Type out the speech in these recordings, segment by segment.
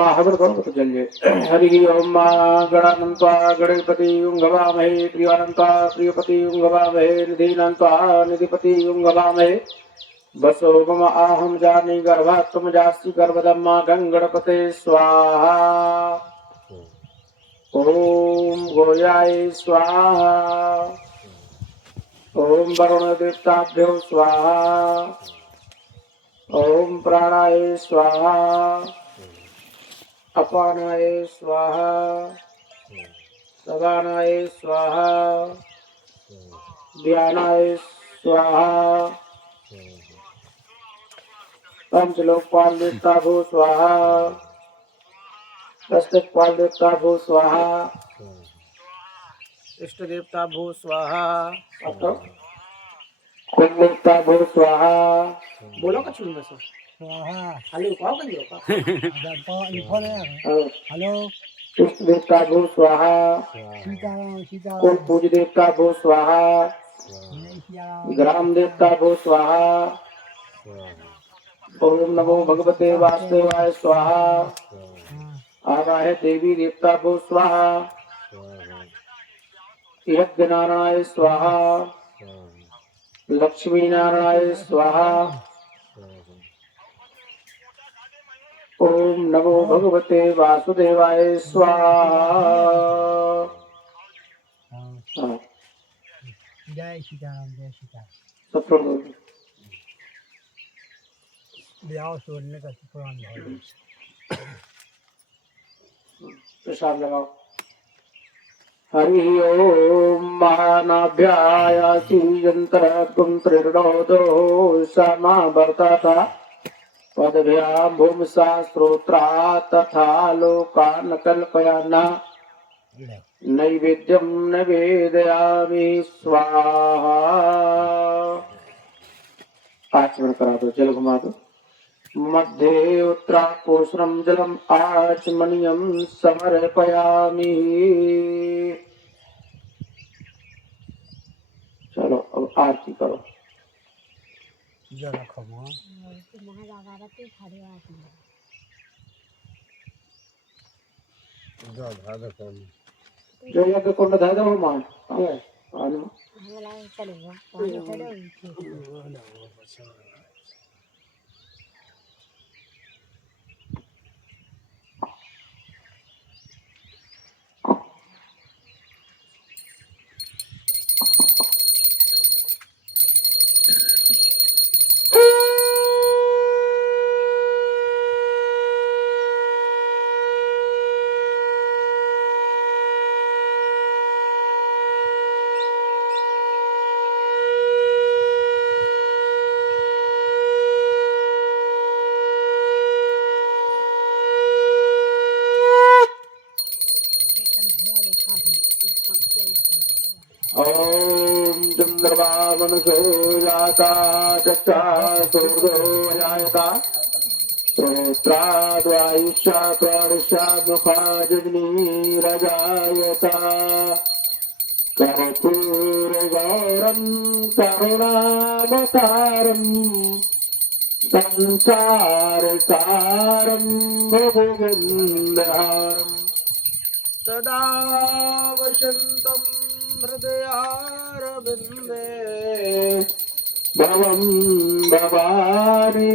महावर करो तो जल जाए। हरि ओम गणानंत्वा गणपति गवामहे प्रियानंत्वा प्रियपति गवामहे निधिनंत्वा निधिपति गवामहे बसो मम आहम जानी गर्भात्म जास्ति गर्भदम्मा गंगणपते स्वाहा। ओम गोयाय स्वाहा। ओम वरुण देवताभ्यो स्वाहा। ओम प्राणाय स्वाहा। अपानाय स्वाहा। सदानाय स्वाहा। ध्यानाय स्वाहा। पंचलोकपाल देवता भो स्वाहा। दस्तकपाल देवता भो स्वाहा। इष्ट देवता भो स्वाहा। कुल देवता भो स्वाहा। बोलो कछु में सो स्वाहा। हेलो पाओ करियो हेलो। इष्ट देवता भो स्वाहा। कुल पूज देवता भो स्वाहा। ग्राम देवता भो स्वाहा। ओम नमो भगवते वासुदेवाय स्वाहा। आवाहे देवी देवता भो स्वाहा। यज्ञ नारायण स्वाहा। लक्ष्मी नारायण स्वाहा। ओम नमो भगवते वासुदेवाय स्वाहा। जय सीताराम जय सीताराम। प्रसाद लगाओ। हरि ओम महानाभ्यायासी यंत्र कुंत्रिर्णोदो समा वर्तता पदभ्याम भूमसा स्त्रोत्रा तथा लोकान् कल्पयाना नैवेद्यं निवेदयामि स्वाहा। आचमन करा दो, जल घुमा दो। मध्ये उत्तरापोषणं जलम आचमनीयं समर्पयामि। चलो अब आरती करो। जल खमा जो यज्ञ कुंड धागा हो मान आनो ओम चंद्रभावनसो जाता चक्षा सूर्योजायता श्रोत्राद्वायुष्या प्राणिष्या मुखाजग्निरजायता कर्पूरगौरं करुणावतारं संसारसारं भुजगन्धहारं सदा वसन्तं हृदयारविन्दे भवं भवानी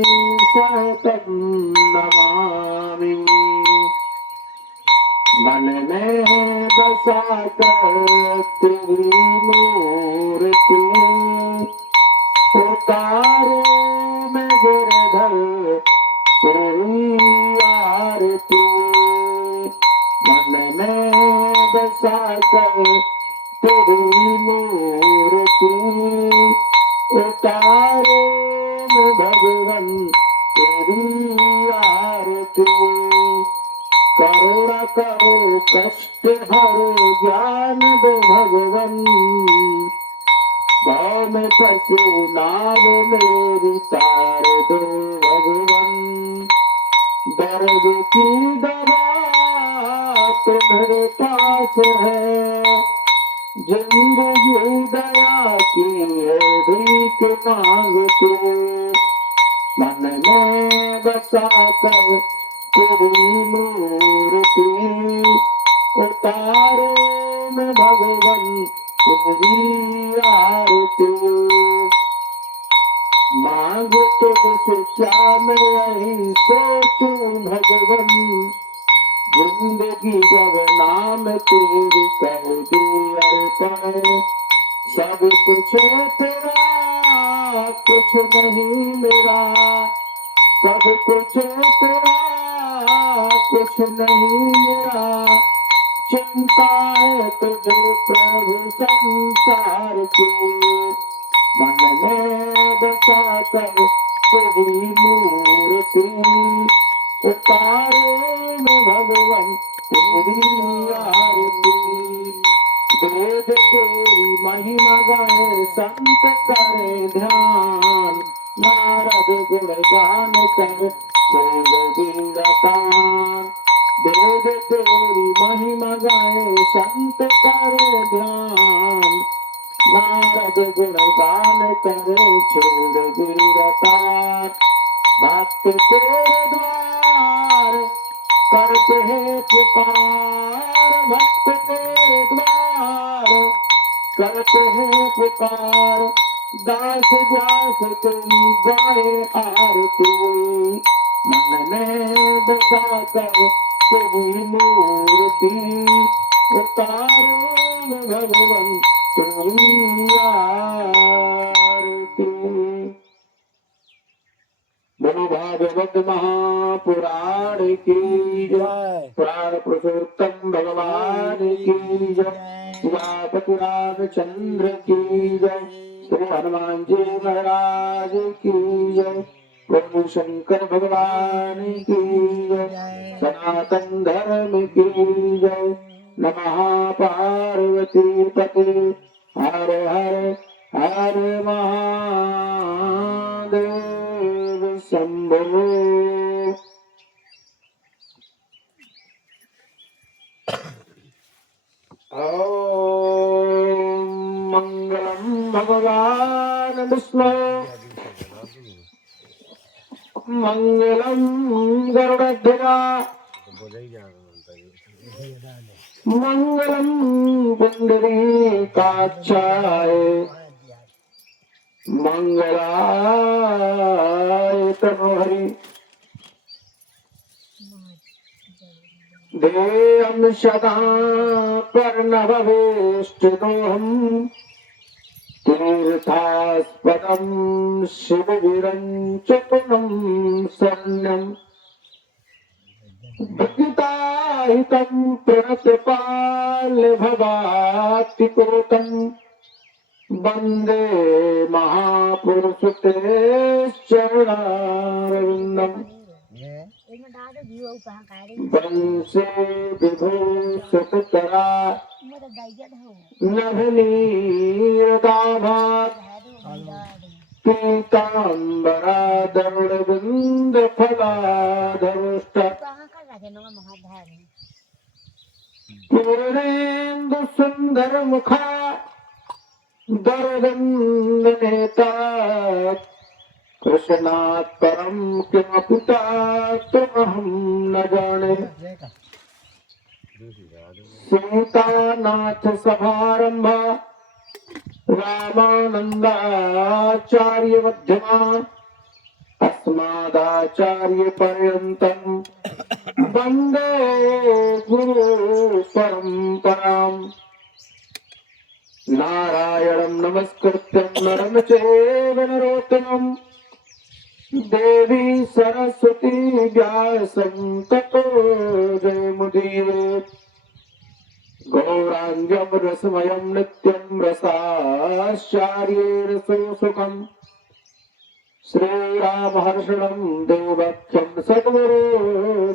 सततं नमामि। मन में बसा कर तेरी मूर्ति उतारो मैं गिरधर तेरी आरती। मन में बसा कर तेरी मूर्ति उतारो मैं भगवन तेरी आरती। करुणा करो कष्ट हरो ज्ञान दो भगवन भाव में फंसे नाव मेरी तार दो भगवन। दर्द की दवा तुम्हारे पास है जिंदगी दया की है भीख मांगते। मन में बसा कर तेरी मूर्ति उतारो मैं भगवन तेरी आरती मांगो तुझसे क्या मैं यही सोचूं भगवन जिंदगी जब नाम तेरी कर दी अर्पण सब कुछ तेरा कुछ नहीं मेरा सब कुछ तेरा कुछ नहीं मेरा चिंता है तुझे प्रभु संसार की मन में बसा कर तेरी मूर्ति उतारो में भगवन तेरी आरती वेद तेरी महिमा गाए संत करे ध्यान नारद गुण गान कर वीरतान वेद तेरी महिमा गाए संत करे ध्यान नारद गुण गान करे छोड़ वीरतान भक्त तेरे द्वार करते हैं पुकार भक्त तेरे द्वार करते हैं पुकार दास दास तेरी गाए आरती मन में बसा कर तेरी मूर्ति उतारो भगवन तेरी आरती बोलो भागवत महापुराण की जय पुराण पुरुषोत्तम भगवान की जय शिवापति रामचंद्र की जय श्री हनुमान जी महाराज की जय प्रभु शंकर भगवान की जय सनातन धर्म की जय नमः पार्वती पते हर हर हर महादेव शंभो ओम मंगलम भगवान विष्णु मंगलम गरुड़ध्वजा मंगलम पुंडरीकाक्षाय मंगलाय तनोहरि देयं सदा पर्णभवेष्टितोऽहम् तीर्थास्पदं शिवविरञ्चतुनं शरण्यम् भक्ताहितं प्रणतपालभवातिकोटम् वन्दे महापुरुषते चरणारविन्दम् वंशे विभूषितकरा नभनीरदाभात् पीताम्बरा दरुणविन्दफलाधरुष्ट पूर्णेन्दु सुन्दरमुखा दरदन्दनेता कृष्णात् परं किमपि तात्त्वमहं न जाने सीतानाथ समारम्भा रामानन्दाचार्य मध्यमा अस्मदाचार्य पर्यन्तं वन्दे गुरु परम्पराम् नारायणं नमस्कृत्यं नरं चैव नरोत्तमम् देवी सरस्वती व्यासं ततो जयमुदीरयेत् गौराङ्गं रसमयं नित्यं रसाचार्ये रसोऽसुखम् श्रीरामहर्षणं देवख्यं सद्गुरो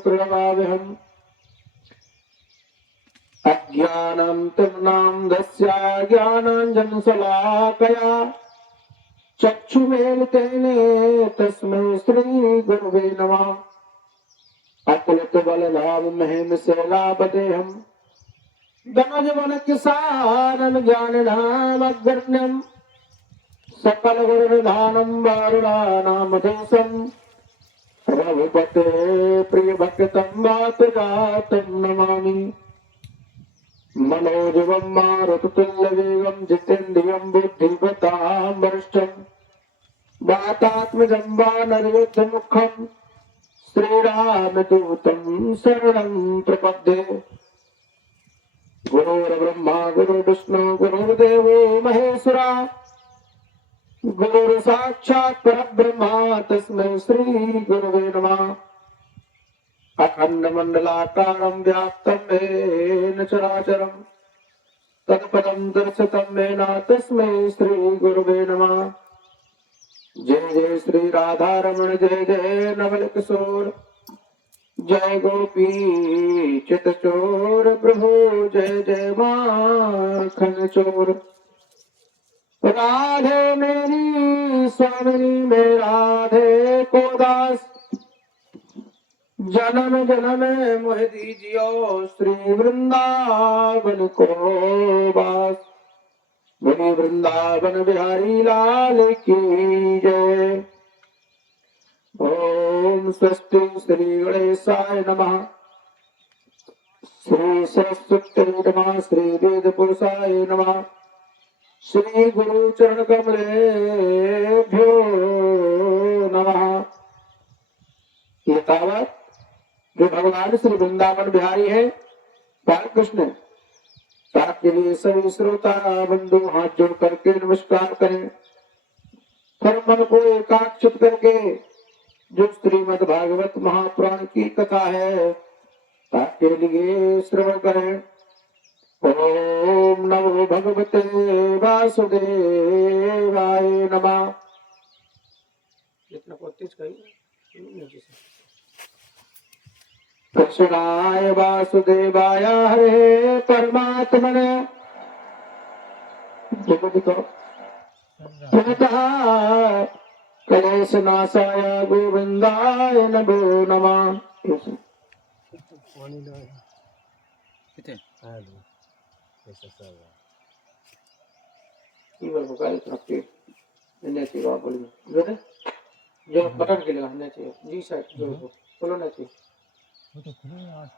प्रणमाम्यहम् अज्ञानं तिम्नान्धस्य ज्ञानाञ्जनशलाकया चक्षुमेलितेन तस्मै श्रीगुरवे नमः अतुलितबलधाममहिमशैलापदेहम् धनजवनकिसानं ज्ञानिनामग्रण्यम् सकलगुणनिधानं वारुणानामधीशम् रघुपते प्रिय भक्तं वात जातं नमामि। मनोजवं मारुततुल्यवेगं जितेन्द्रियं बुद्धिमतां वरिष्ठं वातात्मजं वानरयुद्धमुखं श्रीरामदूतं शरणं प्रपद्ये। गुरुर्ब्रह्मा गुरुर्विष्णु गुरुर्देवो महेश्वरा गुरुर्साक्षात् परब्रह्मा तस्मै श्री गुरवे नमः। अखण्डमण्डलाकारं व्याप्तं येन चराचरं तत्पदं दर्शितं येन तस्मै श्री गुरवे नमः। जय जय श्री राधारमण जय जय नवल किशोर जय गोपी चित चोर प्रभु जय जय माखन चोर। राधे मेरी स्वामिनी में राधे को दास जन्म जन्म मोह दीजियो श्री वृंदावन को वास। बोली वृंदावन बिहारी लाल की जय। ओम स्वस्ति श्री गणेशाय नमः। श्री सरस्वती नमः। श्री वेद पुरुषाय नमः। श्री गुरु चरण कमलेभ्यो नमः। ये तावत जो भगवान श्री वृंदावन बिहारी है बाल कृष्ण ताके लिए सभी श्रोता बंधु हाथ जोड़ करके नमस्कार करें। फिर मन को एकाक्षित करके जो श्रीमद् भागवत महापुराण की कथा है ताके लिए श्रवण करें। ओम नमो भगवते वासुदेवाय नमः। इतना तेज कहिए। कृष्णाय वासुदेवाय हरे परमात्मने कलेश नाशाय गोविंदाय नमो नमः। जो बटन के लगाना चाहिए जी साइड जो खोलना चाहिए वो तो खुले आज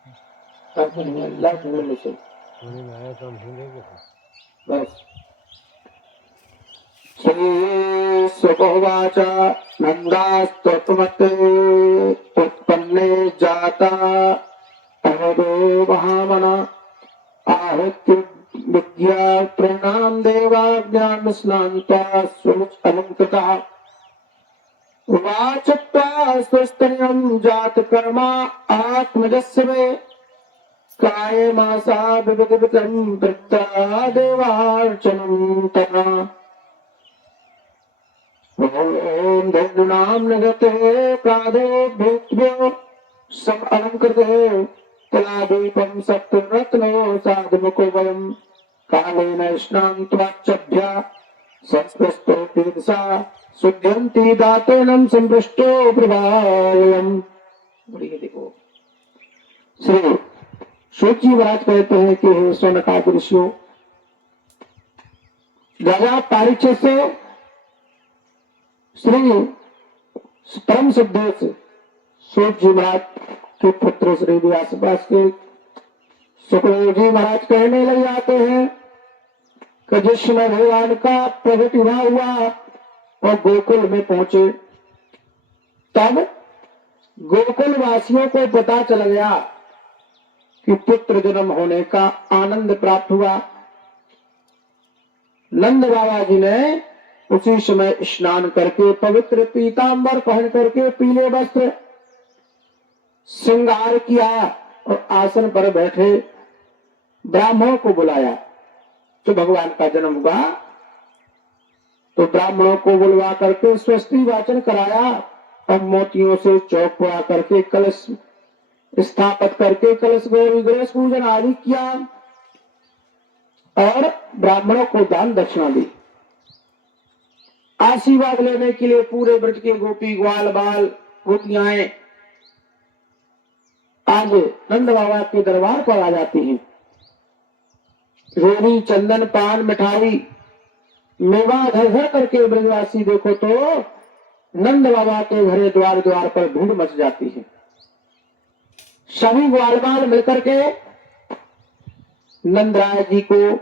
ताकि लाइट मिलने चाहिए खुले में आया तो हम ढूंढेंगे बस। श्री सुबोवाच नंदास्तुमते उत्पन्ने जाता अवदो महामना आहत्य विद्या प्रणाम देवाज्ञान स्नान्ता सुमुच अलंकृता वाचत्वा स्वस्तनियं जात कर्मा आत्मजस्य वे काय मासा विविधं वृत्ता देवार्चनं तना। ओम धनुनाम नगते प्रादोभ्यो सम अलंकृते कलादीपं सप्तरत्नो साधुमुखो वयं कालेन स्नात्वाच्चभ्या संस्पृष्टो तीर्षा शुद्ध्यन्ति दातेनं संपृष्टो प्रभावयम्। देखो श्री सूत जी महाराज कहते हैं कि हे सोनकादि ऋषियों राजा परीक्षित से श्री परम सिद्धेश सूत जी महाराज के पुत्र श्री व्यासपास के सुखदेव जी महाराज कहने लग जाते हैं कि जिस समय भगवान का प्रगट हुआ और गोकुल में पहुंचे तब गोकुल वासियों को पता चल गया कि पुत्र जन्म होने का आनंद प्राप्त हुआ। नंद बाबा जी ने उसी समय स्नान करके पवित्र पीतांबर पहन करके पीले वस्त्र श्रृंगार किया और आसन पर बैठे ब्राह्मणों को बुलाया। तो भगवान का जन्म हुआ तो ब्राह्मणों को बुलवा करके स्वस्ति वाचन कराया और मोतियों से चौक पुरा करके कलश स्थापित करके कलश गणेश पूजन आदि किया और ब्राह्मणों को दान दक्षिणा दी। आशीर्वाद लेने के लिए पूरे ब्रज के गोपी ग्वाल बाल गोपियाएं आज नंद बाबा के दरबार पर आ जाती हैं। रोनी चंदन पान मिठाई मेवा धर धर करके ब्रजवासी देखो तो नंद बाबा के घरे द्वार द्वार पर भीड़ मच जाती है। सभी ग्वाल बाल मिलकर के नंदराय जी को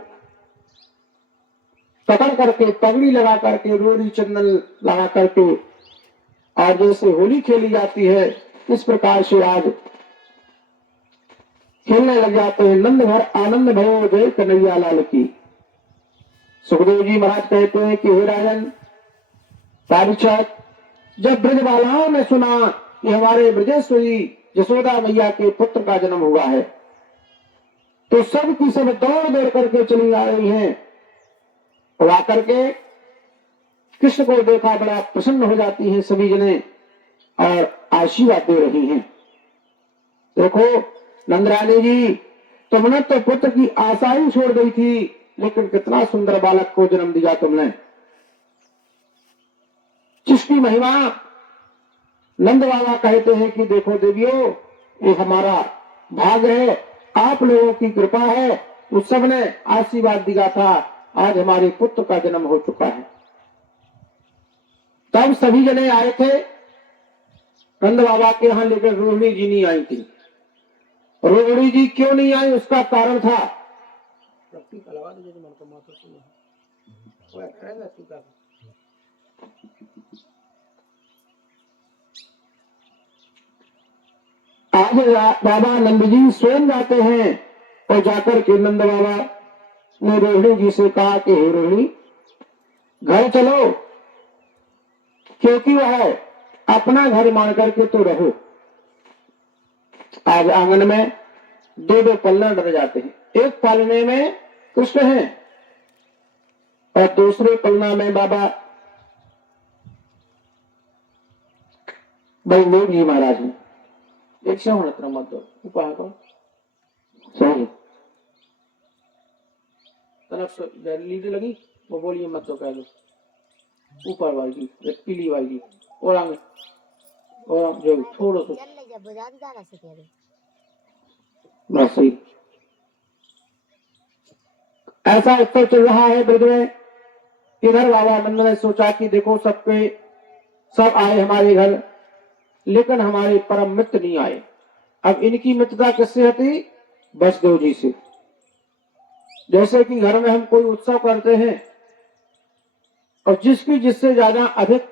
पकड़ करके, पगड़ी लगा करके, रोड़ी चंदन लगा करके, और जैसे होली खेली जाती है इस प्रकार से आज खेलने लग जाते हैं। नंद घर आनंद भयो जय कन्हैया लाल की। सुखदेव जी महाराज कहते हैं कि हे राजन पारिचत, जब ब्रजबालाओं ने सुना कि हमारे ब्रजेश्वरी यशोदा मैया के पुत्र का जन्म हुआ है, तो सब की सब दौड़ दौड़ करके चली आ रही हैं। और आकर के कृष्ण को देखा, बड़ा प्रसन्न हो जाती हैं सभी जने और आशीर्वाद दे रही हैं। देखो नंदरानी जी, तुमने तो पुत्र की आशा ही छोड़ दी थी, लेकिन कितना सुंदर बालक को जन्म दिया तुमने, जिसकी महिमा नंद बाबा कहते हैं कि देखो देवियों, ये हमारा भाग्य है, आप लोगों की कृपा है, उस सब ने आशीर्वाद दिया था, आज हमारे पुत्र का जन्म हो चुका है। तब सभी जने आए थे नंद बाबा के यहां, लेकिन रोहिणी जी नहीं आई थी। रोहिणी जी क्यों नहीं आई, उसका कारण था। आज बाबा नंद जी स्वयं जाते हैं और जाकर के नंद बाबा ने रोहिणी जी से कहा कि हे रोहिणी, घर चलो, क्योंकि वह अपना घर मान करके तो रहो। आज आंगन में दो दो पल्ला डर जाते हैं, एक पालने में कृष्ण है और दूसरे पलना में बाबा बलदेव जी महाराज हैं। एक श्रवण मत दो उपाय को सही तनक लीड लगी, वो बोलिए मत तो कह दो ऊपर वाली पीली वाली और आगे और जो थोड़ा सा बस सही। ऐसा उत्सव चल रहा है ब्रज में। इधर बाबा नंद ने सोचा कि देखो सबके सब आए हमारे घर, लेकिन हमारे परम मित्र नहीं आए। अब इनकी मित्रता किससे होती? बसदेव जी से। जैसे कि घर में हम कोई उत्सव करते हैं और जिसकी जिससे ज्यादा अधिक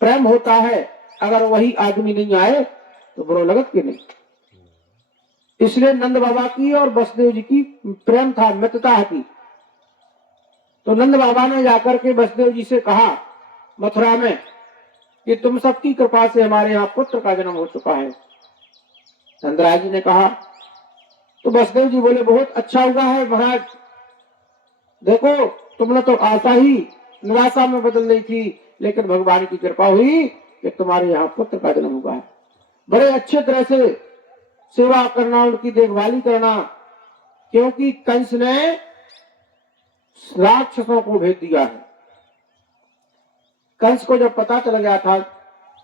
प्रेम होता है, अगर वही आदमी नहीं आए तो बुरा लगत कि नहीं। इसलिए नंद बाबा की और बसदेव जी की प्रेम था, मित्रता थी। तो नंद बाबा ने जाकर के बसदेव जी से कहा मथुरा में कि तुम सबकी कृपा से हमारे यहाँ पुत्र का जन्म हो चुका है। नंदराज जी ने कहा, तो बसदेव जी बोले बहुत अच्छा हुआ है महाराज, देखो तुमने तो आशा ही निराशा में बदल रही थी, लेकिन भगवान की कृपा हुई कि तुम्हारे यहाँ पुत्र का जन्म हुआ है। बड़े अच्छे तरह से सेवा करना, उनकी देखभाली करना, क्योंकि कंस ने राक्षसों को भेज दिया है। कंस को जब पता चल गया था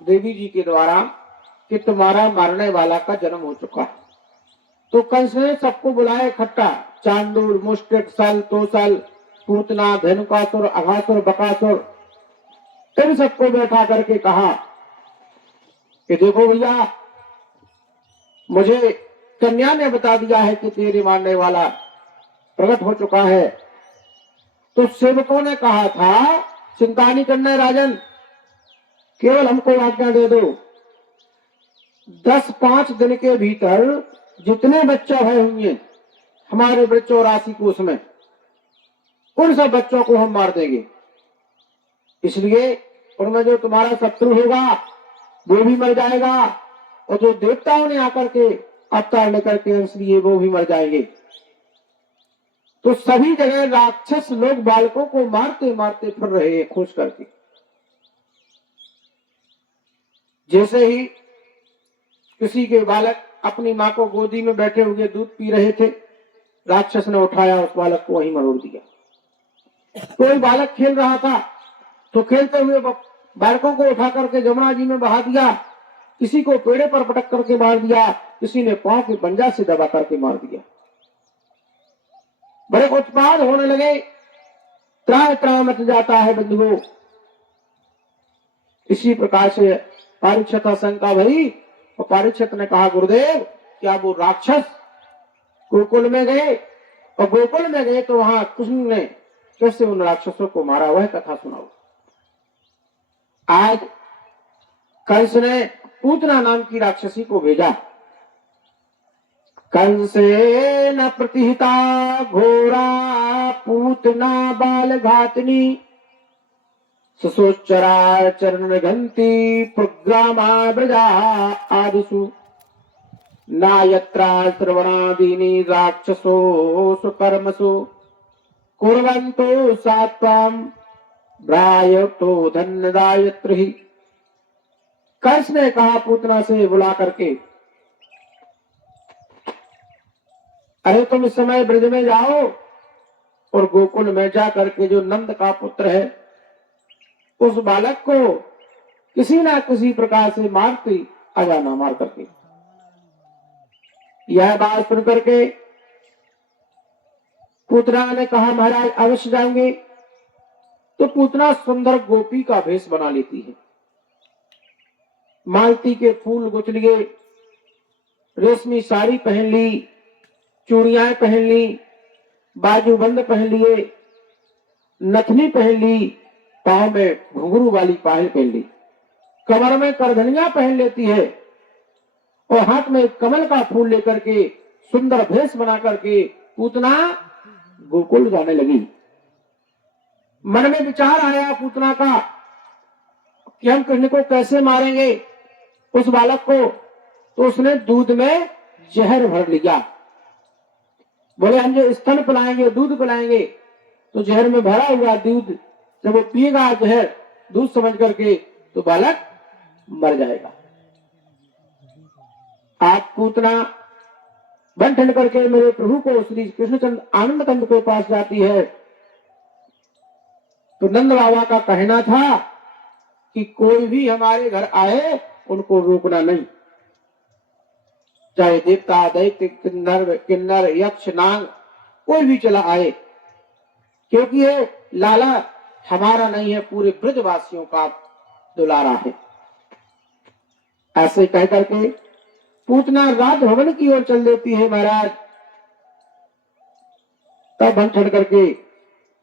देवी जी के द्वारा कि तुम्हारा मारने वाला का जन्म हो चुका है, तो कंस ने सबको बुलाया इकट्ठा, चांदूर, मुष्टिक, सल, तोसल, पूतना, धेनुकासुर, अघासुर, बकासुर, इन सबको बैठा करके कहा कि देखो भैया, मुझे कन्या ने बता दिया है कि तेरे मारने वाला प्रकट हो चुका है। तो सेवकों ने कहा था चिंता नहीं करना राजन, केवल हमको आज्ञा दे दो, 10-5 दिन के भीतर जितने बच्चे भय होंगे हमारे बच्चों राशि कोष में, उन सब बच्चों को हम मार देंगे। इसलिए उनमें जो तुम्हारा शत्रु होगा वो भी मर जाएगा, और जो देवताओं ने आकर के अवतार लेकर के अंश लिए वो भी मर जाएंगे। तो सभी जगह राक्षस लोग बालकों को मारते मारते फिर रहे हैं खोज करके। जैसे ही किसी के बालक अपनी माँ को गोदी में बैठे हुए दूध पी रहे थे, राक्षस ने उठाया उस बालक को वहीं मरोड़ दिया। कोई बालक खेल रहा था तो खेलते हुए बालकों को उठा करके जमुना जी में बहा दिया, किसी को पेड़े पर पटक करके मार दिया, किसी ने पांव के पंजा से दबा करके मार दिया। बड़े उत्पाद होने लगे, त्राह त्राह मच जाता है बंधुओं। इसी प्रकार से परीक्षित शंका भई और परीक्षित ने कहा गुरुदेव क्या वो राक्षस गोकुल में गए और गोकुल में गए तो वहां कृष्ण ने कैसे उन राक्षसों को मारा वह कथा सुनाओ। आज कंस ने पूतना नाम की राक्षसी को भेजा। कंसे न प्रतिहिता घोरा पूतना बाल घातनी ससोच्चरा चरण घंती प्रग्रामा ब्रजा आदिषु नायत्रा श्रवणादीनि राक्षसो सुकर्मसु कुर्वन्तो सात्वाम भ्रायतो धन्यदायत्र ही। कंस ने कहा पूतना से बुला करके, अरे तुम इस समय ब्रज में जाओ और गोकुल में जा करके जो नंद का पुत्र है उस बालक को किसी ना किसी प्रकार से मारते आ जाना मार करके। यह बात सुन करके पूतना ने कहा महाराज अवश्य जाएंगे। तो पूतना सुंदर गोपी का भेष बना लेती है, मालती के फूल गुथ लिए, रेशमी साड़ी पहन ली, चूड़ियां पहन ली, बाजूबंद पहन लिए, नथनी पहन ली, पांव में घुंघरू वाली पायल पहन ली, कमर में करधनिया पहन लेती है और हाथ में कमल का फूल लेकर के सुंदर भेष बना करके पूतना गोकुल जाने लगी। मन में विचार आया पूतना का कि हम कृष्ण को कैसे मारेंगे उस बालक को। तो उसने दूध में जहर भर लिया। बोले हम जो स्तन पिलाएंगे दूध पिलाएंगे तो जहर में भरा हुआ दूध जब वो पिएगा जहर दूध समझ करके तो बालक मर जाएगा। आप पूतना बन ठन करके मेरे प्रभु को श्री कृष्णचंद्र आनंद कंद के पास जाती है। तो नंद बाबा का कहना था कि कोई भी हमारे घर आए उनको रोकना नहीं, चाहे देवता दैत्य किन्नर यक्ष नाग कोई भी चला आए, क्योंकि ये लाला हमारा नहीं है, पूरे ब्रजवासियों का दुलारा है। ऐसे कह करके पूतना राजभवन की ओर चल देती है महाराज। तब बन ठन करके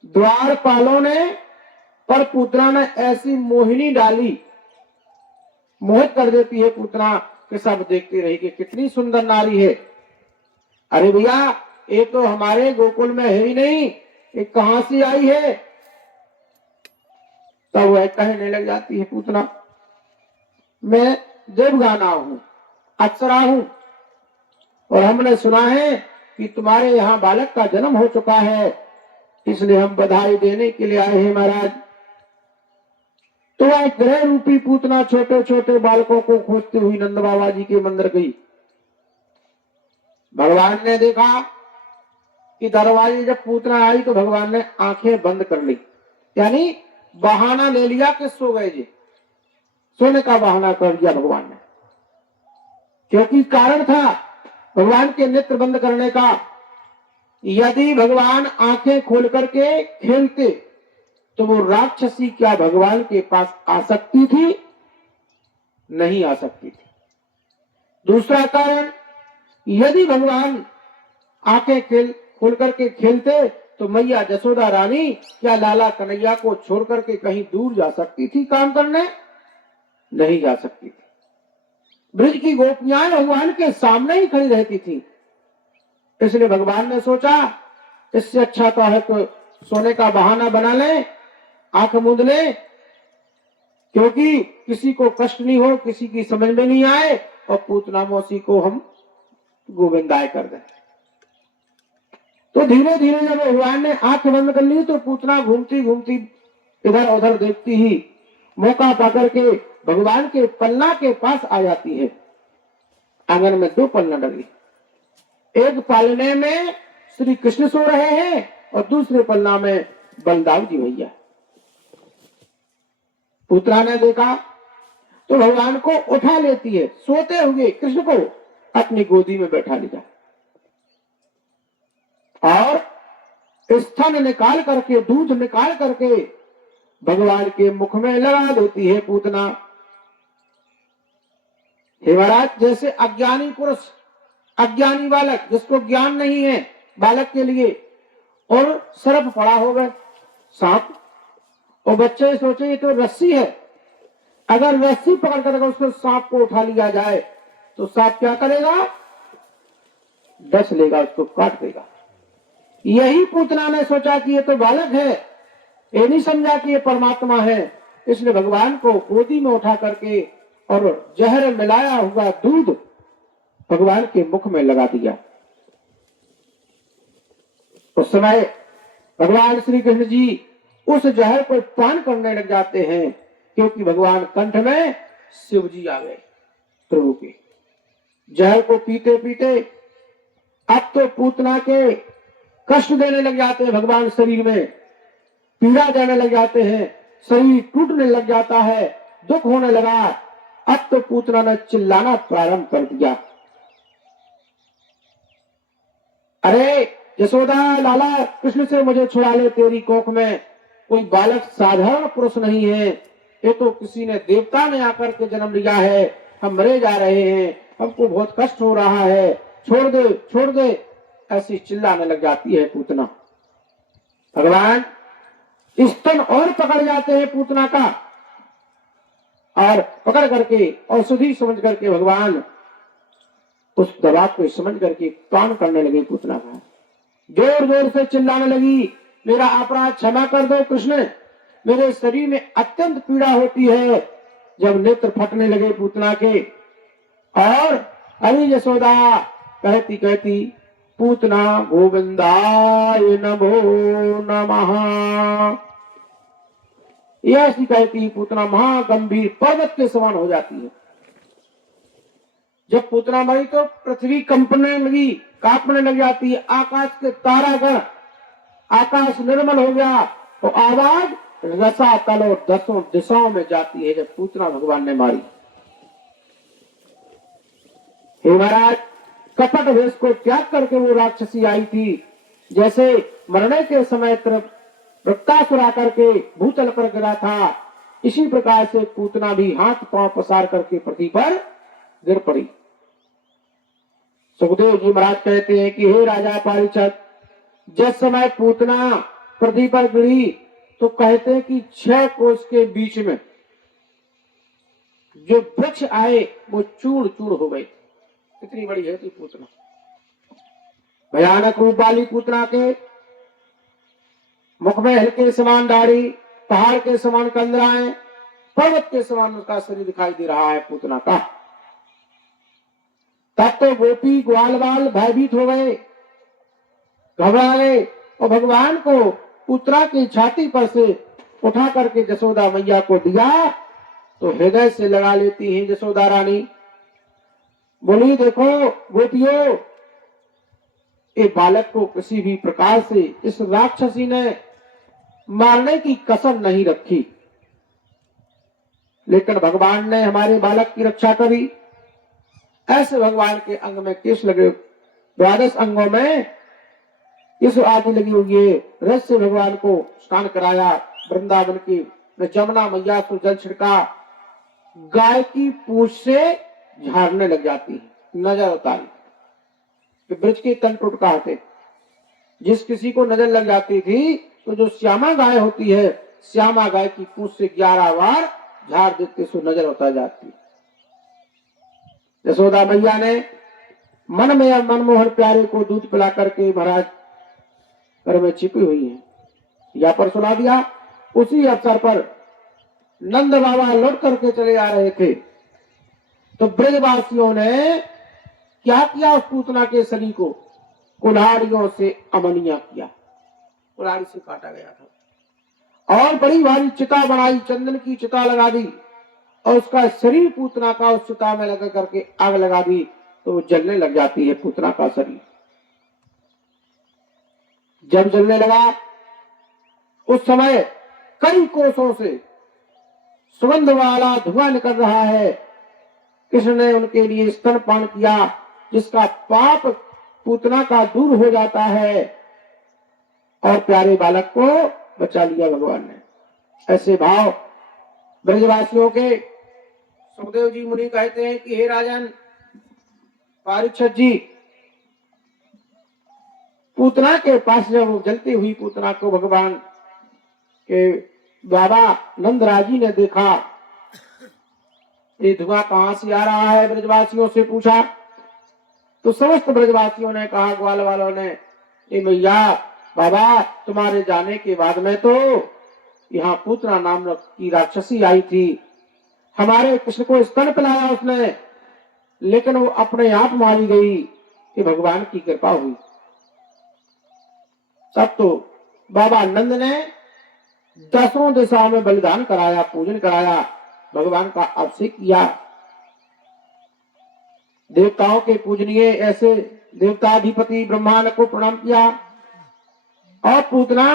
द्वारपालों ने पर पूतना ने ऐसी मोहिनी डाली, मोहित कर देती है पूतना कि सब देखती रही कि कितनी सुंदर नारी है। अरे भैया ये तो हमारे गोकुल में है ही नहीं, ये कहां से आई है। तब वह कहने लग जाती है पूतना मैं देवगाना हूं, अप्सरा हूं और हमने सुना है कि तुम्हारे यहाँ बालक का जन्म हो चुका है, इसलिए हम बधाई देने के लिए आए हैं महाराज। तो वह ग्रह रूपी पूतना छोटे छोटे बालकों को खोजते हुई नंद बाबा जी के मंदिर गई। भगवान ने देखा कि दरवाजे जब पूतना आई तो भगवान ने आंखें बंद कर ली, यानी बहाना ले लिया कि सो गए जी, सोने का बहाना कर दिया भगवान ने। क्योंकि कारण था भगवान के नेत्र बंद करने का। यदि भगवान आंखें खोल करके खेलते तो वो राक्षसी क्या भगवान के पास आ सकती थी? नहीं आ सकती थी। दूसरा कारण, यदि भगवान आंखें खोल करके खेलते तो मैया जसोदा रानी क्या लाला कन्हैया को छोड़ करके कहीं दूर जा सकती थी काम करने? नहीं जा सकती थी। ब्रज की गोपियां भगवान के सामने ही खड़ी रहती थी। इसलिए भगवान ने सोचा इससे अच्छा तो है तो सोने का बहाना बना ले, आंख मूंद ले, क्योंकि किसी को कष्ट नहीं हो, किसी की समझ में नहीं आए और पूतना मौसी को हम गोविंदाय कर दें। तो धीरे धीरे जब भगवान ने आंख बंद कर ली तो पूतना घूमती घूमती इधर उधर देखती ही मौका पाकर के भगवान के पलना के पास आ जाती है। आंगन में दो पलना डली, एक पलने में श्री कृष्ण सो रहे हैं और दूसरे पलना में बलदाव जी भैया। पुत्रा ने देखा तो भगवान को उठा लेती है, सोते हुए कृष्ण को अपनी गोदी में बैठा लिया और स्तन निकाल करके दूध निकाल करके भगवान के मुख में लगा देती है पूतना। हे महाराज, जैसे अज्ञानी पुरुष, अज्ञानी बालक जिसको ज्ञान नहीं है बालक के लिए, और सर्प पड़ा होगा सांप, और बच्चे सोचे ये तो रस्सी है, अगर रस्सी पकड़ कर उसको सांप को उठा लिया जाए तो सांप क्या करेगा? डस लेगा, उसको काट देगा। यही पूतना ने सोचा कि ये तो बालक है, ये नहीं समझा कि ये परमात्मा है, इसलिए भगवान को गोदी में उठा करके और जहर मिलाया हुआ दूध भगवान के मुख में लगा दिया। उस समय भगवान श्री कृष्ण जी उस जहर को पान करने लग जाते हैं, क्योंकि भगवान कंठ में शिव जी आ गए प्रभु के। जहर को पीते पीते अब तो पूतना के कष्ट देने लग जाते हैं, भगवान शरीर में पीड़ा देने लग जाते हैं, शरीर टूटने लग जाता है, दुख होने लगा। अब तो पूतना ने चिल्लाना प्रारंभ कर दिया, अरे यशोदा लाला, कृष्ण से मुझे छुड़ा ले, तेरी कोख में कोई बालक साधारण पुरुष नहीं है, ये तो किसी ने देवता ने आकर के जन्म लिया है, हम मरे जा रहे हैं, हमको बहुत कष्ट हो रहा है, छोड़ दे छोड़ दे, ऐसी चिल्लाने लग जाती है पूतना। भगवान स्तन और पकड़ जाते हैं पूतना का, और पकड़ करके औषधि समझ करके भगवान उस दवा को समझ करके पान करने लगे पूतना का। जोर जोर से चिल्लाने लगी, मेरा अपराध क्षमा कर दो कृष्ण, मेरे शरीर में अत्यंत पीड़ा होती है। जब नेत्र फटने लगे पूतना के, और अरे यशोदा कहती कहती, पूतना गोविंदाय नमो नमः, ऐसी कहती पूतना महागंभीर पर्वत के समान हो जाती है। जब पूतना मरी तो पृथ्वी कंपने लगी, कांपने लग जाती है, आकाश के तारागण, आकाश निर्मल हो गया, तो आवाज रसातल और 10 दिशाओं में जाती है जब पूतना भगवान ने मारी। हे महाराज, कपट वेश को त्याग करके वो राक्षसी आई थी, जैसे मरने के समय वृत्तासुर आकर के भूतल पर गिरा था, इसी प्रकार से पूतना भी हाथ पांव पसार करके पृथ्वी पर गिर पड़ी। सुखदेव जी महाराज कहते हैं कि हे राजा पारीक्षत, जिस समय पूतना पृथ्वी पर गिरी तो कहते हैं कि 6 कोस के बीच में जो वृक्ष आए वो चूर चूर हो गए, इतनी बड़ी है थी पूतना। भयानक रूप वाली पूतना के मुख में हल्के समान दाढ़ी, पहाड़ के समान कंदराएं, पर्वत के समान उसका शरीर दिखाई दे रहा है पूतना का। तब तो गोपी ग्वाल बाल भयभीत हो गए, घबरा गए, और भगवान को पुत्रा की छाती पर से उठा करके यशोदा मैया को दिया तो हृदय से लगा लेती है यशोदा रानी। बोली, देखो गोपियों, ये बालक को किसी भी प्रकार से इस राक्षसी ने मारने की कसर नहीं रखी, लेकिन भगवान ने हमारे बालक की रक्षा करी। ऐसे भगवान के अंग में केश लगे, 12 अंगों में केश आदि लगी हुई है। रस से भगवान को स्नान कराया, वृंदावन की जमुना मैया को जल छिड़का, गाय की पूंछ से झाड़ने लग जाती है, नजर उतारी कि ब्रज के तन टूट कहते, जिस किसी को नजर लग जाती थी तो जो श्यामा गाय होती है, श्यामा गाय की पूंछ से 11 बार झाड़ देते सो नजर उतर जाती। यशोदा मैया ने मन में मनमोहन प्यारे को दूध पिला करके महाराज घर में छिपी हुई है, यहाँ पर सुना दिया। उसी अवसर पर नंद बाबा लौट करके चले आ रहे थे तो ब्रजवासियों ने क्या किया, उस पूतना के शरीर को कुल्हाड़ियों से अमनिया किया, कुल्हाड़ी से काटा गया था, और बड़ी भारी चिता बनाई, चंदन की चिता लगा दी, और उसका शरीर पूतना का उस चिता में लगा करके आग लगा दी तो जलने लग जाती है पूतना का शरीर। जब जलने लगा उस समय कई कोसों से सुगंध वाला धुआं निकल रहा है। कृष्ण ने उनके लिए स्तनपान किया, जिसका पाप पूतना का दूर हो जाता है, और प्यारे बालक को बचा लिया भगवान ने। ऐसे भाव ब्रजवासियों के। सुखदेव जी मुनि कहते हैं कि हे राजन परीक्षित जी, पूतना के पास जब जलती हुई पूतना को भगवान के बाबा नंदराजी ने देखा, ये धुआं कहां से आ रहा है, ब्रजवासियों से पूछा तो समस्त ब्रजवासियों ने कहा, ग्वाल वालों ने, ये मैया बाबा तुम्हारे जाने के बाद में तो यहाँ पूतना नाम की राक्षसी आई थी, हमारे कृष्ण को स्तन पिलाया उसने, लेकिन वो अपने आप मारी गई, ये भगवान की कृपा हुई। तब तो बाबा नंद ने 10 दिशा में बलिदान कराया, पूजन कराया, भगवान का अभिषेक किया, देवताओं के पूजनीय ऐसे देवताधिपति ब्रह्मांड को प्रणाम किया। और पूतना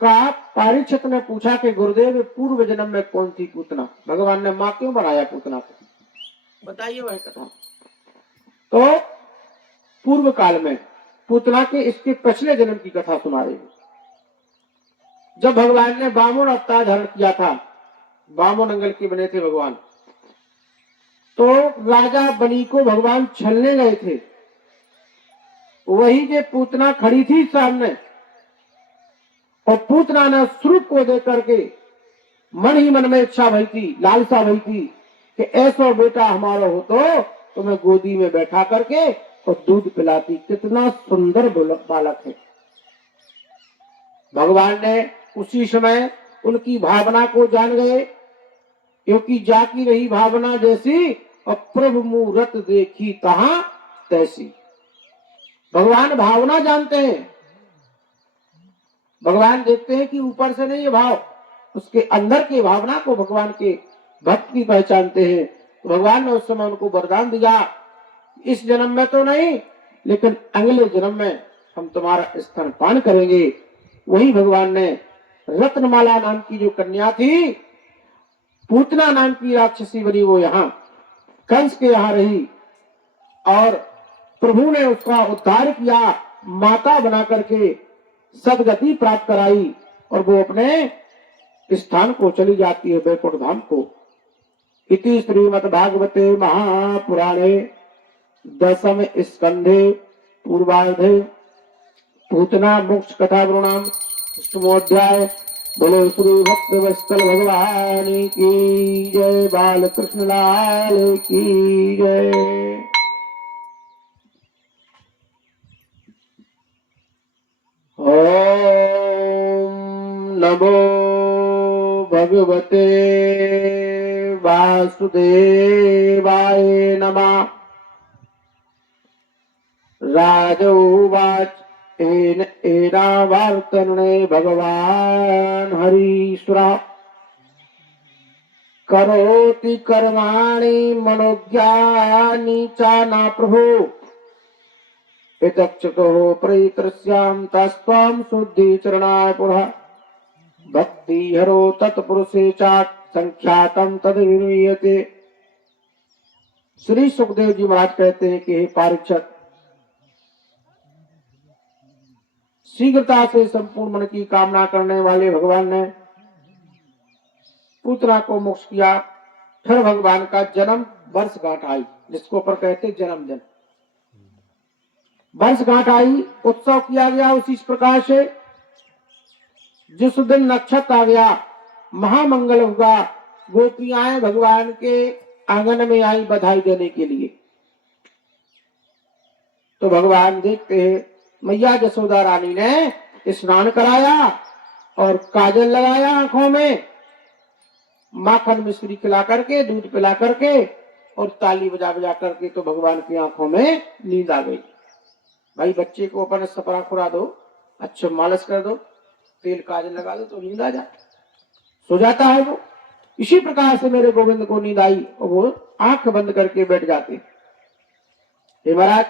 का परीक्षित ने पूछा कि गुरुदेव पूर्व जन्म में कौन थी पूतना, भगवान ने मां क्यों बनाया पूतना को, बताइए वह कथा। तो पूर्व काल में पूतना के इसके पिछले जन्म की कथा सुना रही। जब भगवान ने बामन अवतार धारण किया था, बामन अंगल के बने थे भगवान, तो राजा बलि को भगवान छलने गए थे, वही के पूतना खड़ी थी सामने, और पूतना ने स्वरूप को देख करके मन ही मन में इच्छा भई थी, लालसा भई थी कि ऐसा बेटा हमारा हो तो मैं गोदी में बैठा करके और दूध पिलाती, कितना सुंदर बालक है। भगवान ने उसी समय उनकी भावना को जान गए, क्योंकि जाकी रही भावना जैसी और प्रभु मूरत देखी तहां तैसी। भगवान भावना जानते हैं, भगवान देखते हैं कि ऊपर से नहीं ये भाव, उसके अंदर की भावना को भगवान के भक्त की पहचानते हैं। तो भगवान ने उस समय उनको वरदान दिया, इस जन्म में तो नहीं लेकिन अगले जन्म में हम तुम्हारा स्तनपान करेंगे। वही भगवान ने रत्नमाला नाम की जो कन्या थी, पूतना नाम की राक्षसी बनी, वो यहाँ कंस के यहाँ रही और प्रभु ने उसका उद्धार किया, माता बना करके सदगति प्राप्त कराई, और वो अपने स्थान को चली जाती है, वैकुंठ धाम को। इति श्रीमद्भागवते महापुराणे दशम स्कंधे पूर्वार्धे पूतना मोक्ष कथा वृणाम अष्टमोध्याय। बोलो श्री भक्त वत्सल भगवान की जय, बाल कृष्ण लाल की जय। ओम नमो भगवते वासुदेवाय नमः। राजोवाच एनावर्तने भगवान् हरीश्वरः करोति कर्माणि मनोज्ञानि च न प्रभो एतच्चतो प्रैतरस्यां तस्त्वां शुद्धि चरणाय पुरः भक्ति हरो तत्पुरुषे चात् संख्यातम तद विनुयते। श्री सुखदेव जी महाराज कहते हैं कि हे परीक्षित, शीघ्रता से संपूर्ण मन की कामना करने वाले भगवान ने पूतना को मोक्ष किया। फिर भगवान का जन्म वर्षगांठ आई, जिसको पर कहते जन्मदिन, वर्षगांठ आई, उत्सव किया गया उसी प्रकार से। जिस दिन नक्षत्र आ गया महामंगल हुआ, गोपियां भगवान के आंगन में आई बधाई देने के लिए। तो भगवान देखते हैं मैया जसोदा रानी ने स्नान कराया और काजल लगाया आंखों में, माखन मिश्री खिला करके, दूध पिला करके और ताली बजा बजा करके, तो भगवान की आंखों में नींद आ गई। भाई बच्चे को अपन सपरा खुरा दो, अच्छा मालिश कर दो, तेल काजल लगा दो तो नींद आ जाए, सो जाता है वो। इसी प्रकार से मेरे गोविंद को नींद आई और वो आंख बंद करके बैठ जाते। हे महाराज,